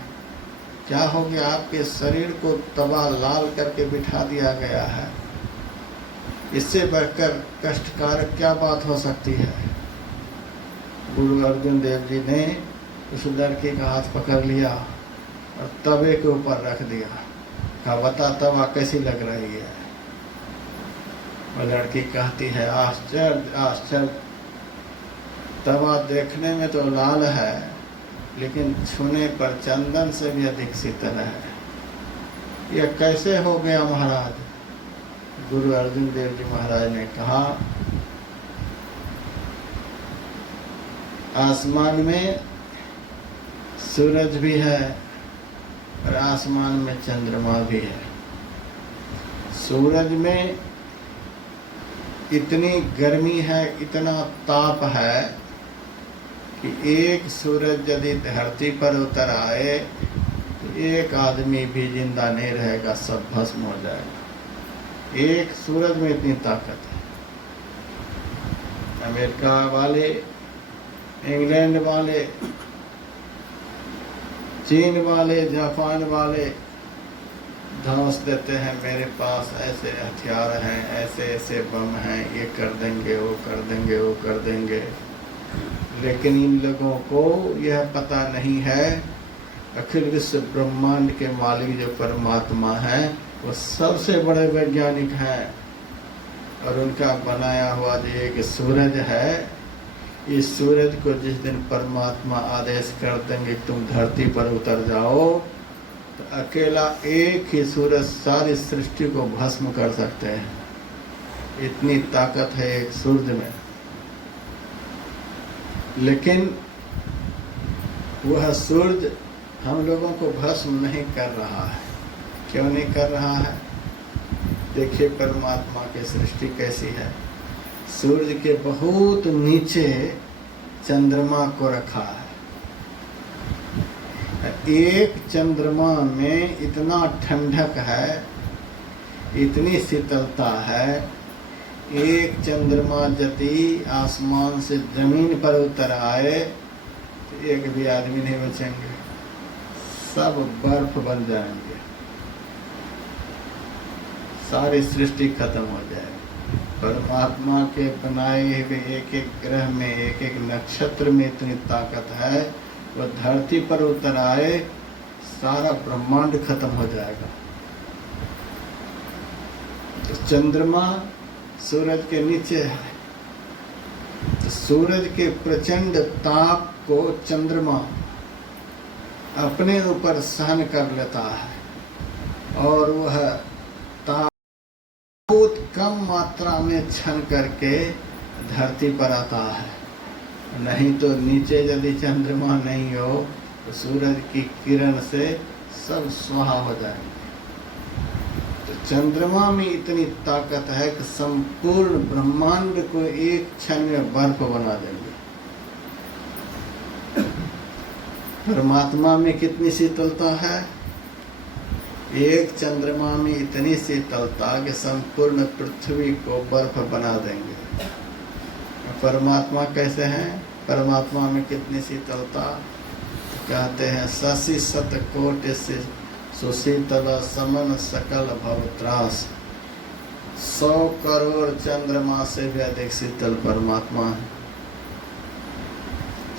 क्या हो गया? आपके शरीर को तवा लाल करके बिठा दिया गया है। इससे बढ़कर कष्टकारक क्या बात हो सकती है? गुरु अर्जुन देव जी ने उस लड़के का हाथ पकड़ लिया और तवे के ऊपर रख दिया। कहा, बता तवा कैसी लग रही है? वह लड़की कहती है, आश्चर्य आश्चर्य, तवा देखने में तो लाल है, लेकिन छूने पर चंदन से भी अधिक शीतल है। यह कैसे हो गया महाराज? गुरु अर्जुन देव जी महाराज ने कहा, आसमान में सूरज भी है और आसमान में चंद्रमा भी है। सूरज में इतनी गर्मी है, इतना ताप है कि एक सूरज यदि धरती पर उतर आए तो एक आदमी भी जिंदा नहीं रहेगा, सब भस्म हो जाएगा। एक सूरज में इतनी ताकत है। अमेरिका वाले, इंग्लैंड वाले, चीन वाले, जापान वाले धौंस देते हैं, मेरे पास ऐसे हथियार हैं, ऐसे ऐसे बम हैं, ये कर देंगे, वो कर देंगे, वो कर देंगे। लेकिन इन लोगों को यह पता नहीं है, अखिल विश्व ब्रह्मांड के मालिक जो परमात्मा है, वो सबसे बड़े वैज्ञानिक हैं। और उनका बनाया हुआ जो एक सूरज है, इस सूरज को जिस दिन परमात्मा आदेश कर देंगे तुम धरती पर उतर जाओ, तो अकेला एक ही सूरज सारी सृष्टि को भस्म कर सकते हैं। इतनी ताकत है एक सूरज में। लेकिन वह सूरज हम लोगों को भस्म नहीं कर रहा है। क्यों नहीं कर रहा है? देखिए परमात्मा की सृष्टि कैसी है। सूर्य के बहुत नीचे चंद्रमा को रखा है। एक चंद्रमा में इतना ठंडक है, इतनी शीतलता है, एक चंद्रमा यदि आसमान से जमीन पर उतर आए तो एक भी आदमी नहीं बचेंगे, सब बर्फ बन जाएंगे, सारी सृष्टि खत्म हो जाएगी। परमात्मा के बनाए हुए एक एक ग्रह में, एक एक नक्षत्र में इतनी ताकत है, वह धरती पर उतर आए सारा ब्रह्मांड खत्म हो जाएगा। तो चंद्रमा सूरज के नीचे है, तो सूरज के प्रचंड ताप को चंद्रमा अपने ऊपर सहन कर लेता है और वह ताप बहुत कम मात्रा में छन करके धरती पर आता है। नहीं तो नीचे यदि चंद्रमा नहीं हो तो सूरज की किरण से सब स्वाहा हो जाएंगे। तो चंद्रमा में इतनी ताकत है कि संपूर्ण ब्रह्मांड को एक क्षण में बर्फ बना देंगे। परमात्मा में कितनी शीतलता है? एक चंद्रमा में इतनी शीतलता कि संपूर्ण पृथ्वी को बर्फ बना देंगे। परमात्मा कैसे हैं? परमात्मा में कितनी शीतलता? कहते हैं शशि शतकोटि से सुशीतल समन सकल भवत्रास। 100 करोड़ चंद्रमा से भी अधिक शीतल परमात्मा है।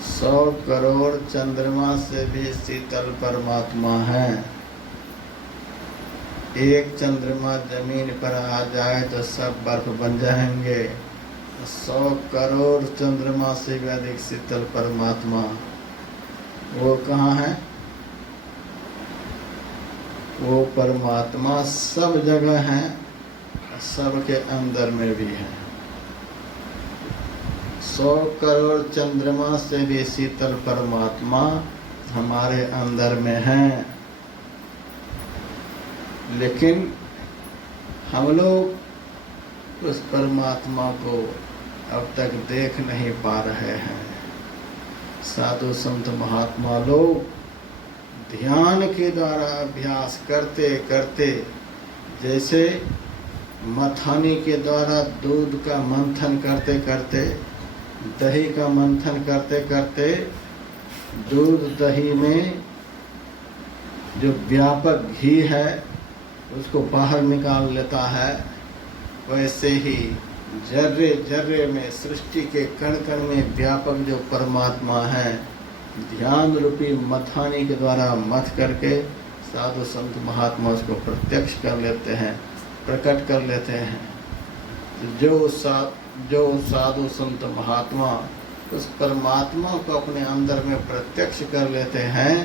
100 करोड़ चंद्रमा से भी शीतल परमात्मा है। एक चंद्रमा जमीन पर आ जाए तो सब बर्फ बन जाएंगे। 100 करोड़ चंद्रमा से भी अधिक शीतल परमात्मा, वो कहाँ है? वो परमात्मा सब जगह है, सबके अंदर में भी है। 100 करोड़ चंद्रमा से भी शीतल परमात्मा हमारे अंदर में है। लेकिन हम लोग उस परमात्मा को अब तक देख नहीं पा रहे हैं। साधु संत महात्मा लोग ध्यान के द्वारा अभ्यास करते करते, जैसे मथानी के द्वारा दूध का मंथन करते करते, दही का मंथन करते करते दूध दही में जो व्यापक घी है उसको बाहर निकाल लेता है, वैसे ही जर्रे जर्रे में, सृष्टि के कण कण में व्यापक जो परमात्मा है, ध्यान रूपी मथानी के द्वारा मथ करके साधु संत महात्मा उसको प्रत्यक्ष कर लेते हैं, प्रकट कर लेते हैं। जो साधु संत महात्मा उस परमात्मा को अपने अंदर में प्रत्यक्ष कर लेते हैं,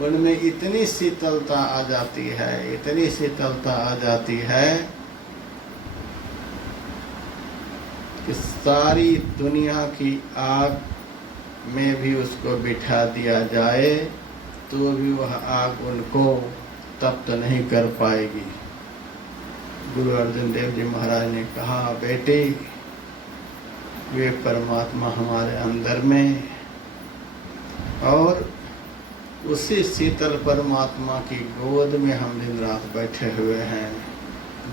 उनमें इतनी शीतलता आ जाती है, इतनी शीतलता आ जाती है कि सारी दुनिया की आग में भी उसको बिठा दिया जाए तो भी वह आग उनको तप्त नहीं कर पाएगी। गुरु अर्जुन देव जी महाराज ने कहा, बेटी वे परमात्मा हमारे अंदर में, और उसी शीतल परमात्मा की गोद में हम दिन रात बैठे हुए हैं,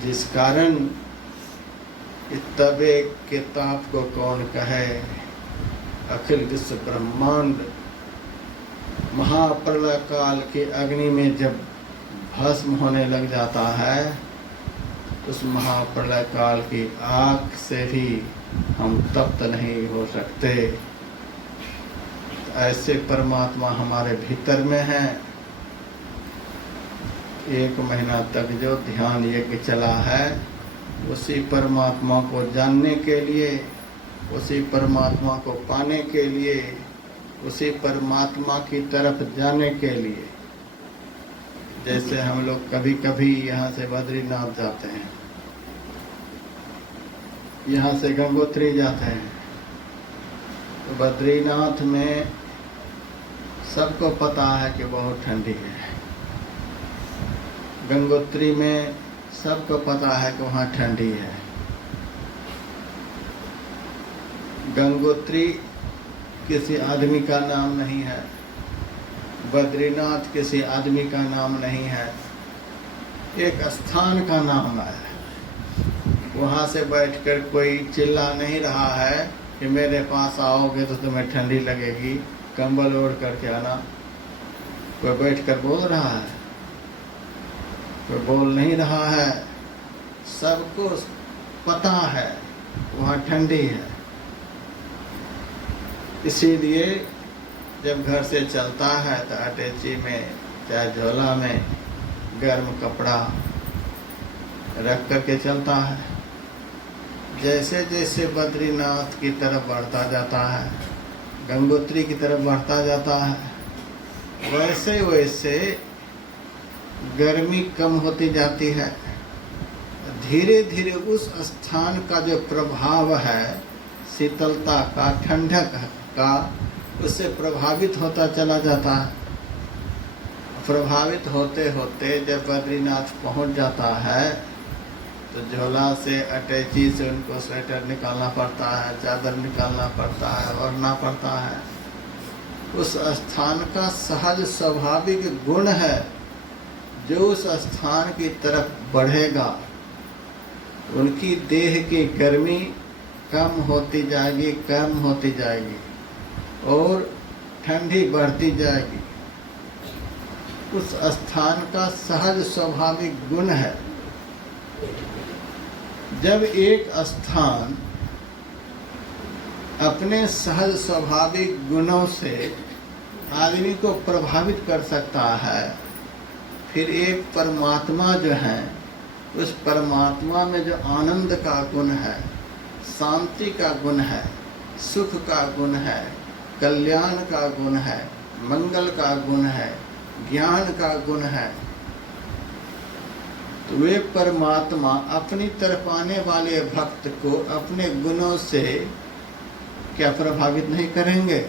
जिस कारण तबे के ताप को कौन कहे। अखिल विश्व ब्रह्मांड महाप्रलय काल की अग्नि में जब भस्म होने लग जाता है, उस महाप्रलय काल की आग से भी हम तप्त नहीं हो सकते। ऐसे परमात्मा हमारे भीतर में है। 1 महीना तक जो ध्यान यज्ञ चला है, उसी परमात्मा को जानने के लिए, उसी परमात्मा को पाने के लिए, उसी परमात्मा की तरफ जाने के लिए। जैसे हम लोग कभी कभी यहाँ से बद्रीनाथ जाते हैं, यहाँ से गंगोत्री जाते हैं, तो बद्रीनाथ में सबको पता है कि बहुत ठंडी है। गंगोत्री में सबको पता है कि वहाँ ठंडी है। गंगोत्री किसी आदमी का नाम नहीं है, बद्रीनाथ किसी आदमी का नाम नहीं है, एक स्थान का नाम है। वहाँ से बैठकर कोई चिल्ला नहीं रहा है कि मेरे पास आओगे तो तुम्हें ठंडी लगेगी, कंबल ओढ़ करके आना। कोई बैठकर बोल रहा है? कोई बोल नहीं रहा है। सबको पता है वहाँ ठंडी है। इसीलिए जब घर से चलता है तो अटैची में चाहे झोला में गर्म कपड़ा रख करके चलता है। जैसे जैसे बद्रीनाथ की तरफ बढ़ता जाता है, गंगोत्री की तरफ बढ़ता जाता है, वैसे वैसे गर्मी कम होती जाती है। धीरे धीरे उस स्थान का जो प्रभाव है शीतलता का, ठंडक का, उससे प्रभावित होता चला जाता है। प्रभावित होते होते जब बद्रीनाथ पहुंच जाता है तो झोला से, अटैची से उनको स्वेटर निकालना पड़ता है, चादर निकालना पड़ता है, ओढ़ना पड़ता है। उस स्थान का सहज स्वाभाविक गुण है जो उस स्थान की तरफ बढ़ेगा। उनकी देह की गर्मी कम होती जाएगी, कम होती जाएगी और ठंडी बढ़ती जाएगी। उस स्थान का सहज स्वाभाविक गुण है। जब एक स्थान अपने सहज स्वाभाविक गुणों से आदमी को प्रभावित कर सकता है, फिर एक परमात्मा जो है, उस परमात्मा में जो आनंद का गुण है, शांति का गुण है, सुख का गुण है, कल्याण का गुण है, मंगल का गुण है, ज्ञान का गुण है, तो वे परमात्मा अपनी तरफ आने वाले भक्त को अपने गुणों से क्या प्रभावित नहीं करेंगे।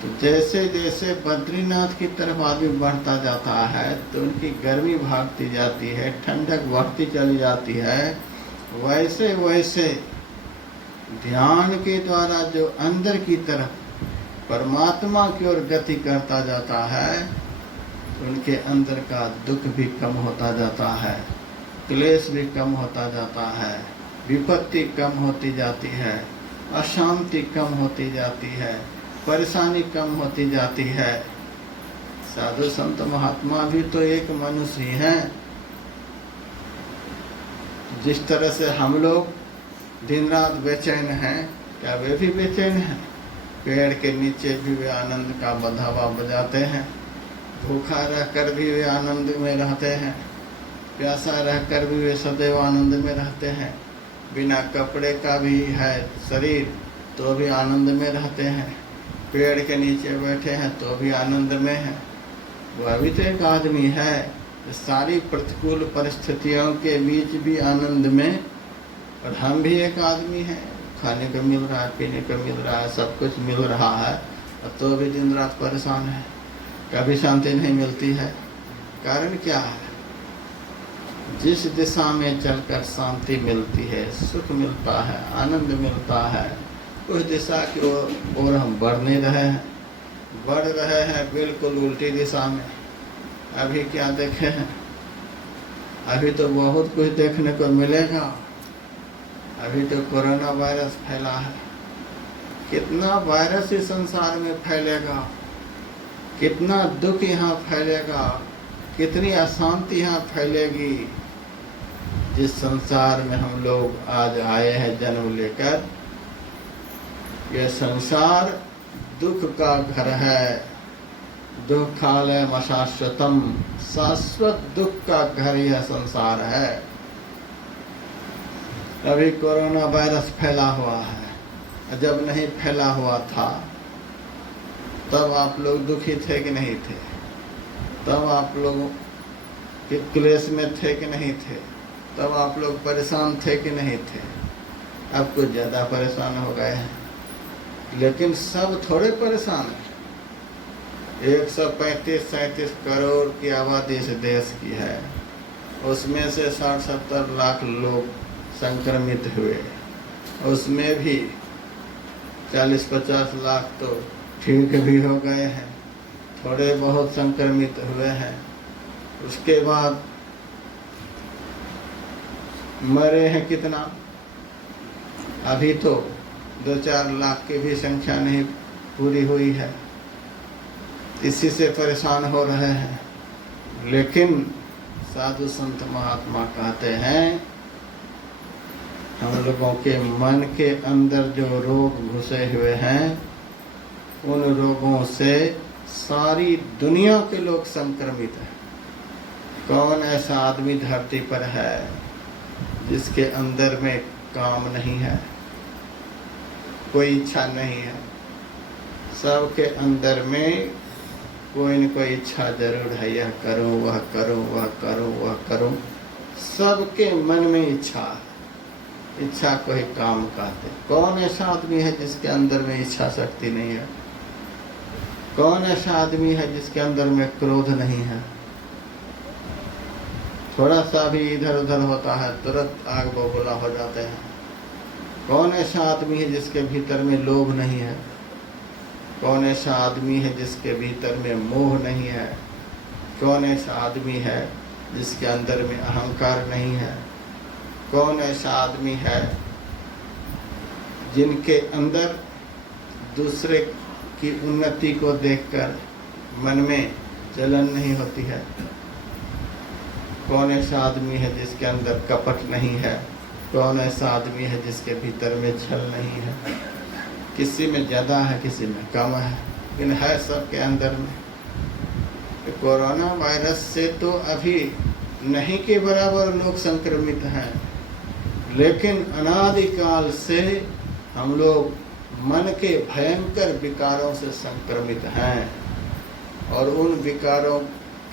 तो जैसे जैसे बद्रीनाथ की तरफ आदमी बढ़ता जाता है तो उनकी गर्मी भागती जाती है, ठंडक बढ़ती चली जाती है, वैसे वैसे ध्यान के द्वारा जो अंदर की तरफ परमात्मा की ओर गति करता जाता है, उनके अंदर का दुख भी कम होता जाता है, क्लेश भी कम होता जाता है, विपत्ति कम होती जाती है, अशांति कम होती जाती है, परेशानी कम होती जाती है। साधु संत महात्मा भी तो एक मनुष्य ही हैं। जिस तरह से हम लोग दिन रात बेचैन हैं, क्या वे भी बेचैन हैं? पेड़ के नीचे भी वे आनंद का बधावा बजाते हैं, भूखा रहकर भी वे आनंद में रहते हैं, प्यासा रहकर भी वे सदैव आनंद में रहते हैं, बिना कपड़े का भी है शरीर तो भी आनंद में रहते हैं, पेड़ के नीचे बैठे हैं तो भी आनंद में है। वह भी तो एक आदमी है, सारी प्रतिकूल परिस्थितियों के बीच भी आनंद में। और हम भी एक आदमी हैं, खाने को मिल रहा है, पीने को मिल रहा है, सब कुछ मिल रहा है, तो भी दिन रात परेशान है, कभी शांति नहीं मिलती है। कारण क्या है? जिस दिशा में चलकर शांति मिलती है, सुख मिलता है, आनंद मिलता है, उस दिशा की ओर हम बढ़ नहीं रहे हैं, बढ़ रहे हैं बिल्कुल उल्टी दिशा में। अभी क्या देखे हैं? अभी तो बहुत कुछ देखने को मिलेगा। अभी तो कोरोना वायरस फैला है, कितना वायरस इस संसार में फैलेगा, कितना दुख यहाँ फैलेगा, कितनी अशांति यहाँ फैलेगी। जिस संसार में हम लोग आज आए हैं जन्म लेकर, यह संसार दुख का घर है। दुखालय शाश्वतम, शाश्वत दुख का घर यह संसार है। अभी कोरोना वायरस फैला हुआ है, जब नहीं फैला हुआ था तब आप लोग दुखी थे कि नहीं थे? तब आप लोग क्लेश में थे कि नहीं थे? तब आप लोग परेशान थे कि नहीं थे? अब कुछ ज़्यादा परेशान हो गए हैं, लेकिन सब थोड़े परेशान हैं। 135-37 करोड़ की आबादी इस देश की है, उसमें से 60-70 लाख लोग संक्रमित हुए, उसमें भी 40-50 लाख तो ठीक भी हो गए हैं, थोड़े बहुत संक्रमित हुए हैं। उसके बाद मरे हैं कितना? अभी तो 2-4 लाख की भी संख्या नहीं पूरी हुई है, इसी से परेशान हो रहे हैं। लेकिन साधु संत महात्मा कहते हैं, हम लोगों के मन के अंदर जो रोग घुसे हुए हैं, उन रोगों से सारी दुनिया के लोग संक्रमित हैं। कौन ऐसा आदमी धरती पर है जिसके अंदर में काम नहीं है, कोई इच्छा नहीं है? सबके अंदर में कोई न कोई इच्छा जरूर है, यह करूं, वह करूं, वह करूं, वह करूं। सबके मन में इच्छा है, इच्छा को ही काम कहते। कौन ऐसा आदमी है जिसके अंदर में इच्छा शक्ति नहीं है? कौन ऐसा आदमी है जिसके अंदर में क्रोध नहीं है? थोड़ा सा भी इधर उधर होता है तुरंत आग बबूला हो जाते हैं। कौन ऐसा आदमी है जिसके भीतर में लोभ नहीं है? कौन ऐसा आदमी है जिसके भीतर में मोह नहीं है? कौन ऐसा आदमी है जिसके अंदर में अहंकार नहीं है? कौन ऐसा आदमी है जिनके अंदर दूसरे की उन्नति को देखकर मन में जलन नहीं होती है? कौन ऐसा आदमी है जिसके अंदर कपट नहीं है? कौन ऐसा आदमी है जिसके भीतर में छल नहीं है? किसी में ज़्यादा है, किसी में कम है, लेकिन है सबके अंदर में। कोरोना वायरस से तो अभी नहीं के बराबर लोग संक्रमित हैं, लेकिन अनादिकाल से हम लोग मन के भयंकर विकारों से संक्रमित हैं, और उन विकारों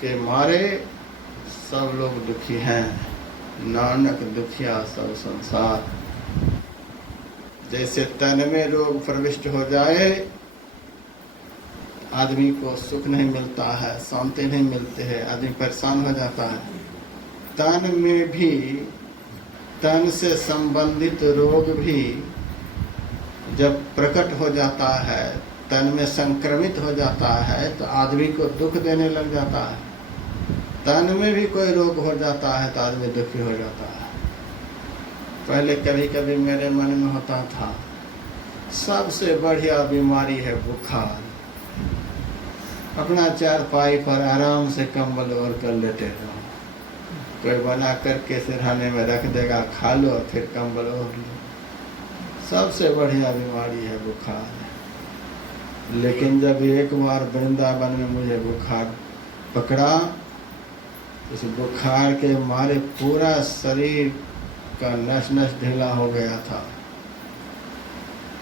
के मारे सब लोग दुखी हैं। नानक दुखिया सब संसार। जैसे तन में रोग प्रविष्ट हो जाए, आदमी को सुख नहीं मिलता है, शांति नहीं मिलती है, आदमी परेशान हो जाता है। तन में भी, तन से संबंधित रोग भी जब प्रकट हो जाता है, तन में संक्रमित हो जाता है, तो आदमी को दुख देने लग जाता है। तन में भी कोई रोग हो जाता है तो आदमी दुखी हो जाता है। पहले कभी कभी मेरे मन में होता था, सबसे बढ़िया बीमारी है बुखार। अपना चारपाई पर आराम से कंबल ओढ़ कर लेटे रहो, कोई बना करके सिरहाने में रख देगा, खा लो, फिर कंबल ओढ़ लो। सबसे बढ़िया बीमारी है बुखार। लेकिन जब एक बार वृंदावन में मुझे बुखार पकड़ा, उस बुखार के मारे पूरा शरीर का नस नस ढीला हो गया था।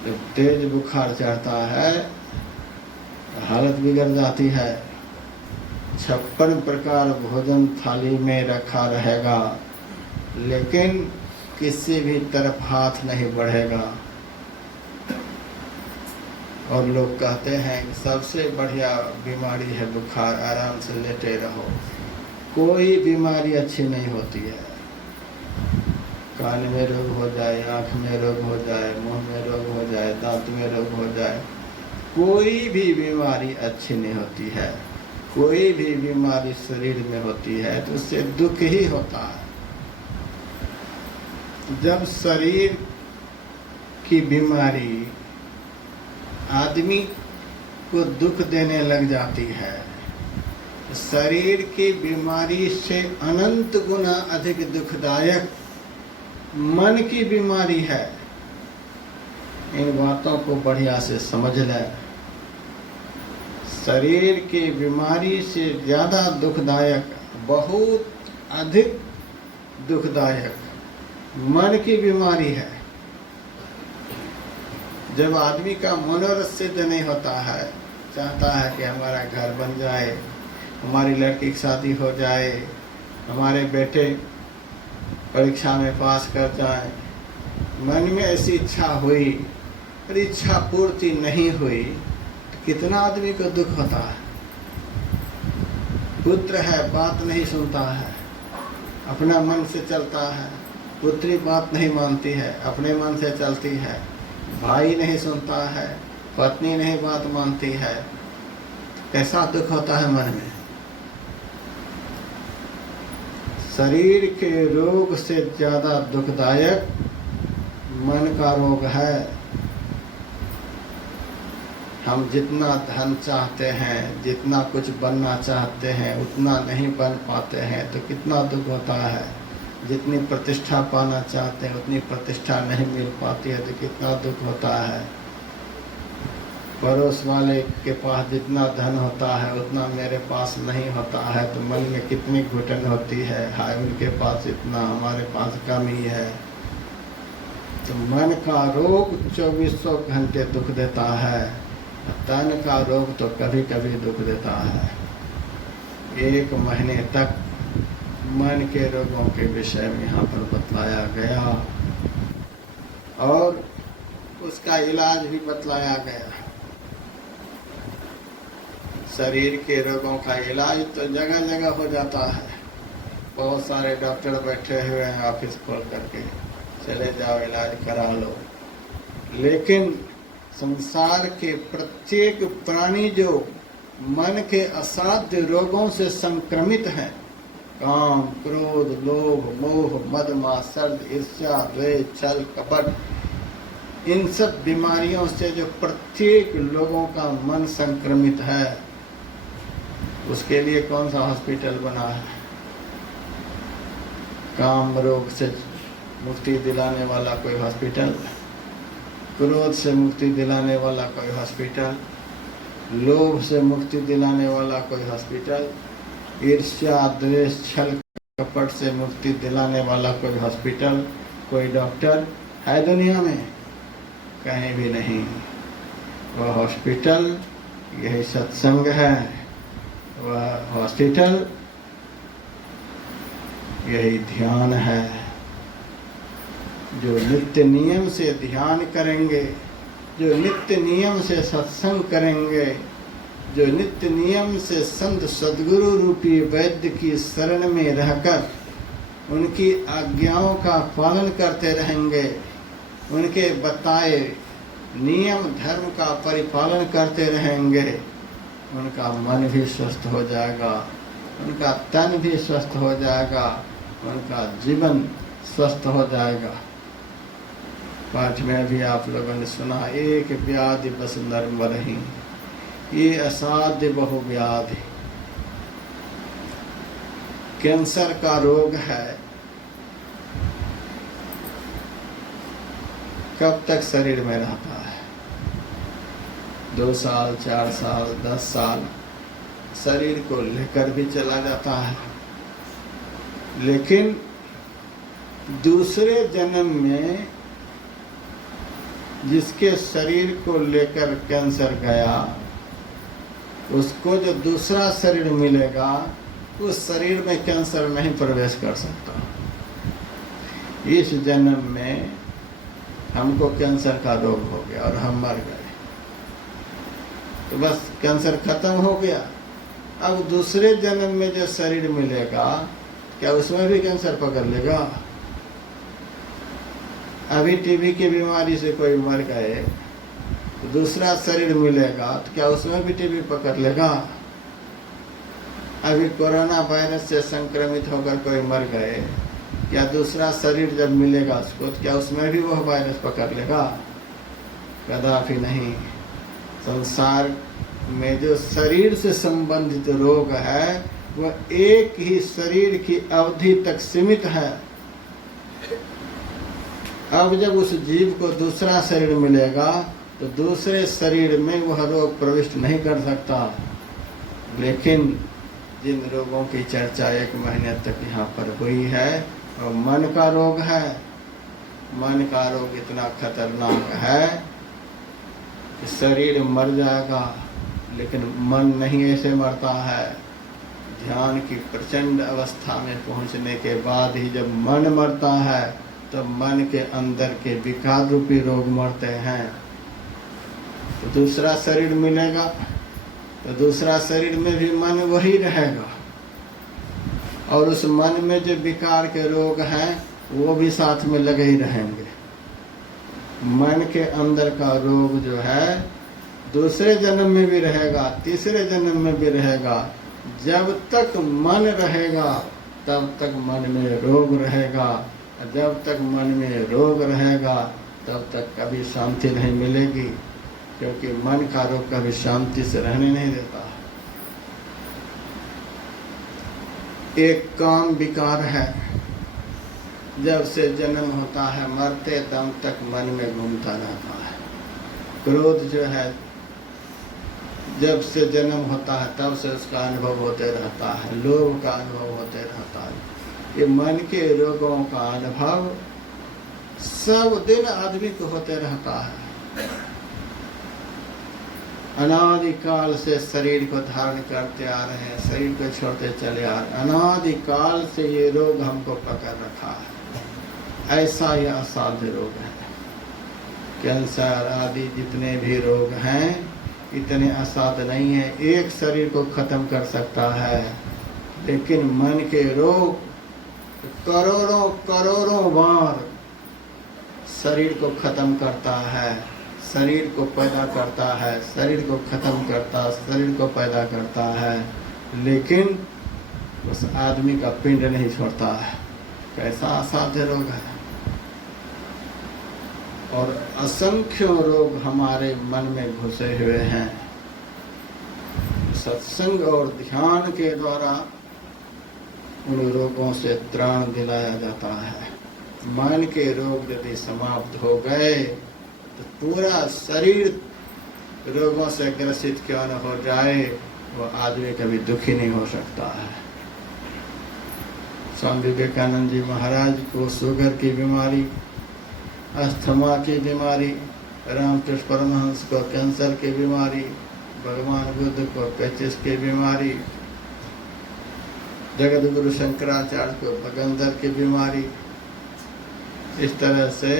जब तेज बुखार चढ़ता है हालत बिगड़ जाती है। 56 प्रकार भोजन थाली में रखा रहेगा, लेकिन किसी भी तरफ हाथ नहीं बढ़ेगा। और लोग कहते हैं कि सबसे बढ़िया बीमारी है बुखार, आराम से लेटे रहो। कोई बीमारी अच्छी नहीं होती है। कान में रोग हो जाए, आँख में रोग हो जाए, मुंह में रोग हो जाए, दांत में रोग हो जाए, कोई भी बीमारी अच्छी नहीं होती है। कोई भी बीमारी शरीर में होती है तो उससे दुख ही होता है। जब शरीर की बीमारी आदमी को दुख देने लग जाती है, शरीर की बीमारी से अनंत गुना अधिक दुखदायक मन की बीमारी है। इन बातों को बढ़िया से समझ लें। शरीर की बीमारी से ज़्यादा दुखदायक, बहुत अधिक दुखदायक मन की बीमारी है। जब आदमी का मनोरथ सिद्ध नहीं होता है, चाहता है कि हमारा घर बन जाए, हमारी लड़की की शादी हो जाए, हमारे बेटे परीक्षा में पास कर जाए, मन में ऐसी इच्छा हुई और इच्छा पूर्ति नहीं हुई, तो कितना आदमी को दुख होता है। पुत्र है, बात नहीं सुनता है, अपना मन से चलता है। पुत्री बात नहीं मानती है, अपने मन से चलती है। भाई नहीं सुनता है, पत्नी नहीं बात मानती है। कैसा दुख होता है मन में। शरीर के रोग से ज़्यादा दुखदायक मन का रोग है। हम जितना धन चाहते हैं, जितना कुछ बनना चाहते हैं, उतना नहीं बन पाते हैं तो कितना दुख होता है। जितनी प्रतिष्ठा पाना चाहते हैं उतनी प्रतिष्ठा नहीं मिल पाती है तो कितना दुख होता है। पड़ोस वाले के पास जितना धन होता है उतना मेरे पास नहीं होता है तो मन में कितनी घुटन होती है। हाय, उनके पास इतना, हमारे पास कम ही है। तो मन का रोग 2400 घंटे दुख देता है। तन का रोग तो कभी कभी दुख देता है। 1 महीने तक मन के रोगों के विषय में यहाँ पर बतलाया गया और उसका इलाज भी बतलाया गया। शरीर के रोगों का इलाज तो जगह जगह हो जाता है। बहुत सारे डॉक्टर बैठे हुए हैं ऑफिस खोल करके, चले जाओ इलाज करा लो। लेकिन संसार के प्रत्येक प्राणी जो मन के असाध्य रोगों से संक्रमित है, काम, क्रोध, लोभ, मोह, मद, मात्सर्य, ईर्ष्या, द्वेष, छल, कपट, इन सब बीमारियों से जो प्रत्येक लोगों का मन संक्रमित है, उसके लिए कौन सा हॉस्पिटल बना है? काम रोग से मुक्ति दिलाने वाला कोई हॉस्पिटल, क्रोध से मुक्ति दिलाने वाला कोई हॉस्पिटल, लोभ से मुक्ति दिलाने वाला कोई हॉस्पिटल, ईर्ष्या, द्वेष, छल, कपट से मुक्ति दिलाने वाला कोई हॉस्पिटल, कोई डॉक्टर है दुनिया में? कहीं भी नहीं। वह हॉस्पिटल यही सत्संग है, वह हॉस्पिटल यही ध्यान है। जो नित्य नियम से ध्यान करेंगे, जो नित्य नियम से सत्संग करेंगे, जो नित्य नियम से संत सद्गुरु रूपी वैद्य की शरण में रहकर उनकी आज्ञाओं का पालन करते रहेंगे, उनके बताए नियम धर्म का परिपालन करते रहेंगे, उनका मन भी स्वस्थ हो जाएगा, उनका तन भी स्वस्थ हो जाएगा, उनका जीवन स्वस्थ हो जाएगा। पाठ में भी आप लोगों ने सुना, एक व्याधि बस नर मरहि, ये असाध्य बहु व्याधि। कैंसर का रोग है, कब तक शरीर में रहता है? 2 साल, 4 साल, 10 साल शरीर को लेकर भी चला जाता है, लेकिन दूसरे जन्म में जिसके शरीर को लेकर कैंसर गया, उसको जो दूसरा शरीर मिलेगा, उस शरीर में कैंसर नहीं प्रवेश कर सकता। इस जन्म में हमको कैंसर का रोग हो गया और हम मर गए, तो बस कैंसर खत्म हो गया। अब दूसरे जन्म में जो शरीर मिलेगा, क्या उसमें भी कैंसर पकड़ लेगा? अभी टीबी की बीमारी से कोई मर गए, तो दूसरा शरीर मिलेगा, तो क्या उसमें भी टीबी पकड़ लेगा? अभी कोरोना वायरस से संक्रमित होकर कोई मर गए, क्या दूसरा शरीर जब मिलेगा उसको, तो क्या उसमें भी वह वायरस पकड़ लेगा? कदापि नहीं। संसार में जो शरीर से संबंधित रोग है, वह एक ही शरीर की अवधि तक सीमित है। अब जब उस जीव को दूसरा शरीर मिलेगा, तो दूसरे शरीर में वह रोग प्रविष्ट नहीं कर सकता। लेकिन जिन रोगों की चर्चा 1 महीने तक यहाँ पर हुई है, और मन का रोग है। मन का रोग इतना खतरनाक है कि शरीर मर जाएगा, लेकिन मन नहीं ऐसे मरता है। ध्यान की प्रचंड अवस्था में पहुंचने के बाद ही जब मन मरता है, तो मन के अंदर के विकार रूपी रोग मरते हैं। तो दूसरा शरीर मिलेगा, तो दूसरा शरीर में भी मन वही रहेगा, और उस मन में जो विकार के रोग हैं, वो भी साथ में लगे ही रहेंगे। मन के अंदर का रोग जो है, दूसरे जन्म में भी रहेगा, तीसरे जन्म में भी रहेगा। जब तक मन रहेगा, तब तक मन में रोग रहेगा। जब तक मन में रोग रहेगा, तब तक कभी शांति नहीं मिलेगी, क्योंकि मन का रोग कभी शांति से रहने नहीं देता। एक काम विकार है, जब से जन्म होता है, मरते दम तक मन में घूमता रहता है। क्रोध जो है, जब से जन्म होता है तब से उसका अनुभव होते रहता है। लोभ का अनुभव होते रहता है। ये मन के रोगों का अनुभव सब दिन आदमी को होते रहता है। अनादिकाल से शरीर को धारण करते आ रहे हैं, शरीर को छोड़ते चले आ रहे हैं। अनादिकाल से ये रोग हमको पकड़ रखा है। ऐसा यह असाध्य रोग है। कैंसर आदि जितने भी रोग हैं, इतने असाध्य नहीं है। एक शरीर को खत्म कर सकता है, लेकिन मन के रोग करोड़ों करोड़ों बार शरीर को खत्म करता है। शरीर को पैदा करता है, शरीर को खत्म करता, शरीर को पैदा करता है, लेकिन उस आदमी का पिंड नहीं छोड़ता है। कैसा असाध्य रोग है। और असंख्य रोग हमारे मन में घुसे हुए हैं। सत्संग और ध्यान के द्वारा उन रोगों से त्राण दिलाया जाता है। मन के रोग यदि समाप्त हो गए तो पूरा शरीर रोगों से ग्रसित क्यों न हो जाए, वो आदमी कभी दुखी नहीं हो सकता है। स्वामी विवेकानंद जी महाराज को शुगर की बीमारी, अस्थमा की बीमारी, रामकृष्ण परमहंस को कैंसर की बीमारी, भगवान बुद्ध को पेचिस की बीमारी, जगत गुरु शंकराचार्य को बगंदर की बीमारी, इस तरह से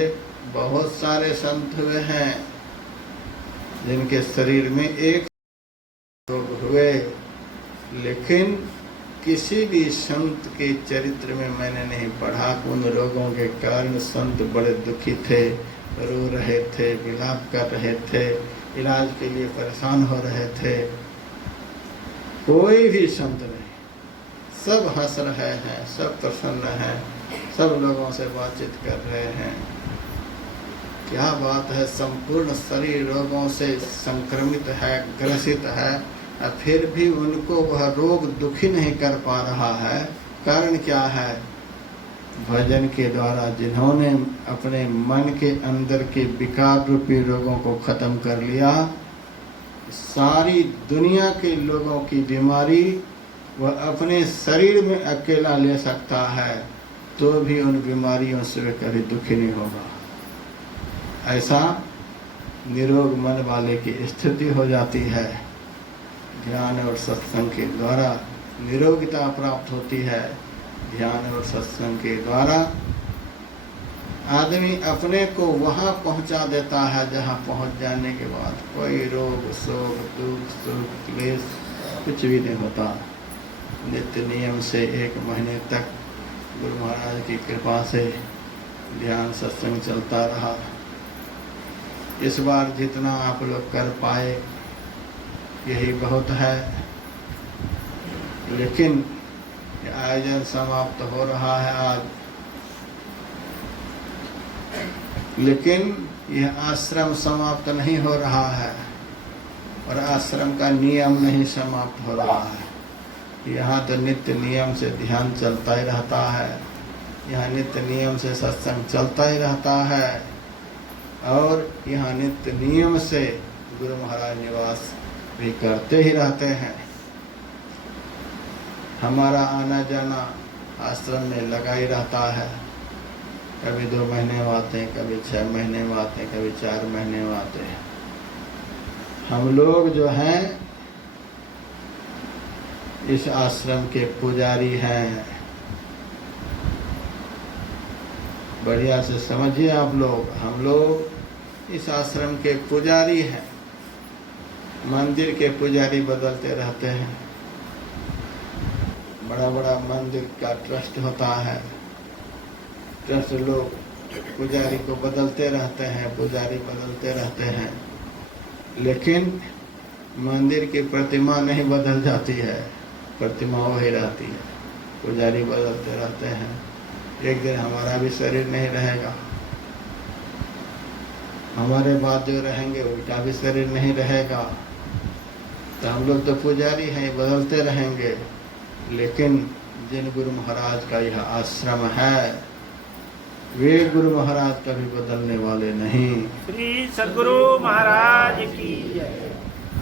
बहुत सारे संत हुए हैं जिनके शरीर में एक रोग हुए, लेकिन किसी भी संत के चरित्र में मैंने नहीं पढ़ा कि उन रोगों के कारण संत बड़े दुखी थे, रो रहे थे, विलाप कर रहे थे, इलाज के लिए परेशान हो रहे थे। कोई भी संत नहीं, सब हंस रहे हैं, सब प्रसन्न हैं, सब लोगों से बातचीत कर रहे हैं। क्या बात है, संपूर्ण शरीर रोगों से संक्रमित है, ग्रसित है, फिर भी उनको वह रोग दुखी नहीं कर पा रहा है। कारण क्या है? भजन के द्वारा जिन्होंने अपने मन के अंदर के विकार रूपी रोगों को खत्म कर लिया, सारी दुनिया के लोगों की बीमारी वह अपने शरीर में अकेला ले सकता है, तो भी उन बीमारियों से वे कभी दुखी नहीं होगा। ऐसा निरोग मन वाले की स्थिति हो जाती है। ध्यान और सत्संग के द्वारा निरोगिता प्राप्त होती है। ध्यान और सत्संग के द्वारा आदमी अपने को वहाँ पहुँचा देता है जहाँ पहुँच जाने के बाद कोई रोग, शोक, दुख, सुख, क्लेश कुछ भी नहीं होता। नित्य नियम से 1 महीने तक गुरु महाराज की कृपा से ध्यान सत्संग चलता रहा। इस बार जितना आप लोग कर पाए यही बहुत है, लेकिन आयोजन समाप्त हो रहा है आज। लेकिन यह आश्रम समाप्त नहीं हो रहा है और आश्रम का नियम नहीं समाप्त हो रहा है। यहाँ तो नित्य नियम से ध्यान चलता ही रहता है, यहाँ नित्य नियम से सत्संग चलता ही रहता है, और यहाँ नित्य नियम से गुरु महाराज निवास भी करते ही रहते हैं। हमारा आना जाना आश्रम में लगा ही रहता है। कभी 2 महीने में आते हैं, कभी 6 महीने में आते हैं, कभी 4 महीने में आते हैं। हम लोग जो हैं इस आश्रम के पुजारी हैं। बढ़िया से समझिए आप लोग, हम लोग इस आश्रम के पुजारी हैं। मंदिर के पुजारी बदलते रहते हैं। बड़ा बड़ा मंदिर का ट्रस्ट होता है, ट्रस्ट लोग पुजारी को बदलते रहते हैं, पुजारी बदलते रहते हैं, लेकिन मंदिर की प्रतिमा नहीं बदल जाती है, प्रतिमा वही रहती है। पुजारी बदलते रहते हैं। एक दिन हमारा भी शरीर नहीं रहेगा, हमारे बाद जो रहेंगे उनका भी शरीर नहीं रहेगा। तो हम लोग तो पुजारी हैं, बदलते रहेंगे, लेकिन जिन गुरु महाराज का यह आश्रम है वे गुरु महाराज कभी बदलने वाले नहीं। श्री सद्गुरु महाराज की जय।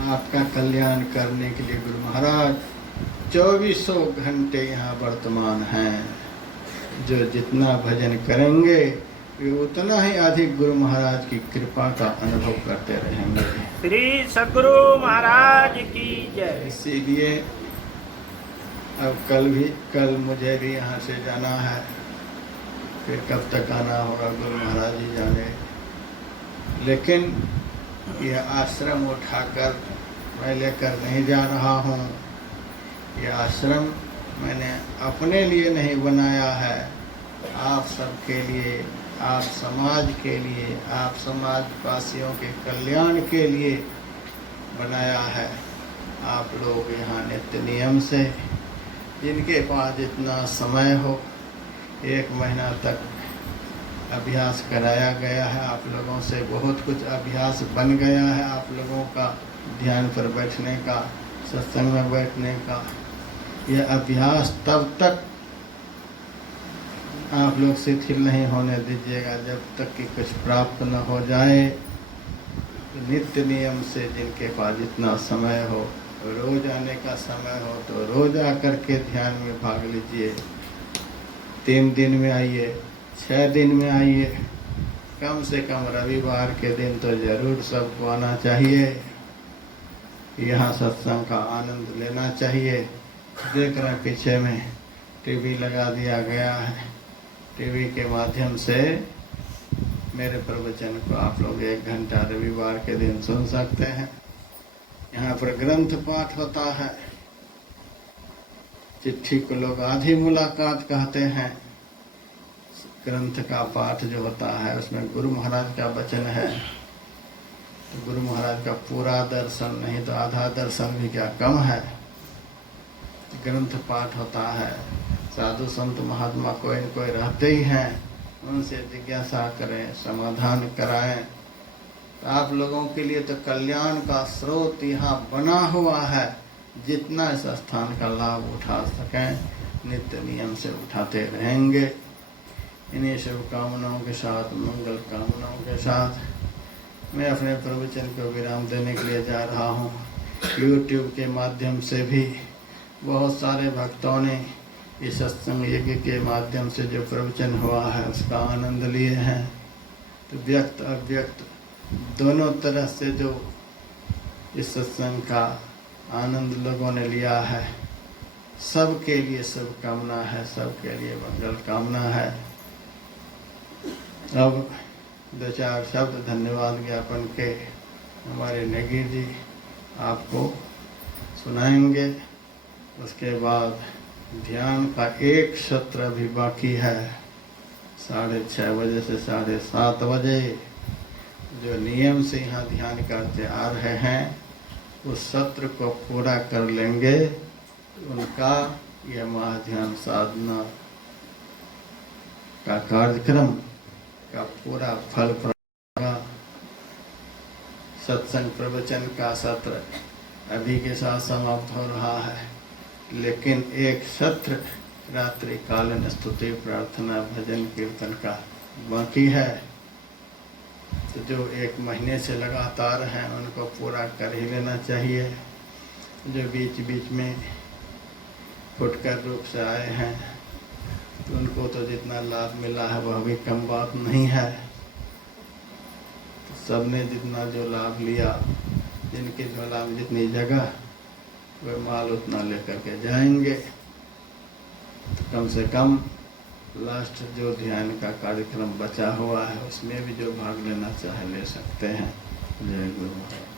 आपका कल्याण करने के लिए गुरु महाराज 2400 घंटे यहाँ वर्तमान हैं। जो जितना भजन करेंगे वे उतना ही अधिक गुरु महाराज की कृपा का अनुभव करते रहेंगे। श्री सद्गुरु महाराज की जय। इसीलिए अब कल मुझे भी यहाँ से जाना है, फिर कब तक आना होगा गुरु महाराज ही जाने। लेकिन यह आश्रम उठाकर मैं लेकर नहीं जा रहा हूँ। यह आश्रम मैंने अपने लिए नहीं बनाया है, आप सबके लिए आप समाज के लिए, आप समाजवासियों के कल्याण के लिए बनाया है। आप लोग यहाँ नित्य नियम से, जिनके पास जितना समय हो, 1 महीना तक अभ्यास कराया गया है। आप लोगों से बहुत कुछ अभ्यास बन गया है। आप लोगों का ध्यान पर बैठने का, सत्संग में बैठने का यह अभ्यास तब तक आप लोग शिथिल नहीं होने दीजिएगा जब तक कि कुछ प्राप्त न हो जाए। नित्य नियम से जिनके पास जितना समय हो, रोज आने का समय हो तो रोज आकर के ध्यान में भाग लीजिए। 3 दिन में आइए, 6 दिन में आइए, कम से कम रविवार के दिन तो जरूर सबको आना चाहिए। यहाँ सत्संग का आनंद लेना चाहिए। देख रहे हैं पीछे में टीवी लगा दिया गया है। टीवी के माध्यम से मेरे प्रवचन को आप लोग 1 घंटा रविवार के दिन सुन सकते हैं। यहाँ पर ग्रंथ पाठ होता है। चिट्ठी को लोग आधी मुलाकात कहते हैं। ग्रंथ का पाठ जो होता है उसमें गुरु महाराज का वचन है। तो गुरु महाराज का पूरा दर्शन नहीं तो आधा दर्शन भी क्या कम है। ग्रंथ पाठ होता है। साधु संत महात्मा कोई न कोई रहते ही हैं, उनसे जिज्ञासा करें, समाधान कराएं। तो आप लोगों के लिए तो कल्याण का स्रोत यहाँ बना हुआ है। जितना इस स्थान का लाभ उठा सकें नित्य नियम से उठाते रहेंगे। इन्हीं शुभकामनाओं के साथ, मंगल कामनाओं के साथ मैं अपने प्रवचन को विराम देने के लिए जा रहा हूँ। YouTube के माध्यम से भी बहुत सारे भक्तों ने इस सत्संग यज्ञ के माध्यम से जो प्रवचन हुआ है उसका आनंद लिए हैं। तो व्यक्त अव्यक्त दोनों तरह से जो इस सत्संग का आनंद लोगों ने लिया है, सबके लिए शुभकामना है, सबके लिए मंगल कामना है। अब 2-4 शब्द धन्यवाद ज्ञापन के हमारे नगीर जी आपको सुनाएंगे। उसके बाद ध्यान का एक सत्र अभी बाकी है। 6:30 बजे से 7:30 बजे जो नियम से यहाँ ध्यान करते आ रहे हैं उस सत्र को पूरा कर लेंगे। उनका यह महाध्यान साधना का कार्यक्रम का पूरा फल प्राप्त। सत्संग प्रवचन का सत्र अभी के साथ समाप्त हो रहा है, लेकिन एक सत्र रात्रि कालीन स्तुति प्रार्थना भजन कीर्तन का बाकी है। तो जो 1 महीने से लगातार हैं उनको पूरा कर ही लेना चाहिए। जो बीच बीच में फुटकर रूप से आए हैं तो उनको तो जितना लाभ मिला है वह भी कम बात नहीं है। तो सबने जितना जो लाभ लिया, जिनके झोला में जितनी जगह, वे माल उतना लेकर के जाएंगे। तो कम से कम लास्ट जो ध्यान का कार्यक्रम बचा हुआ है उसमें भी जो भाग लेना चाहे ले सकते हैं। जय गुरु महाराज।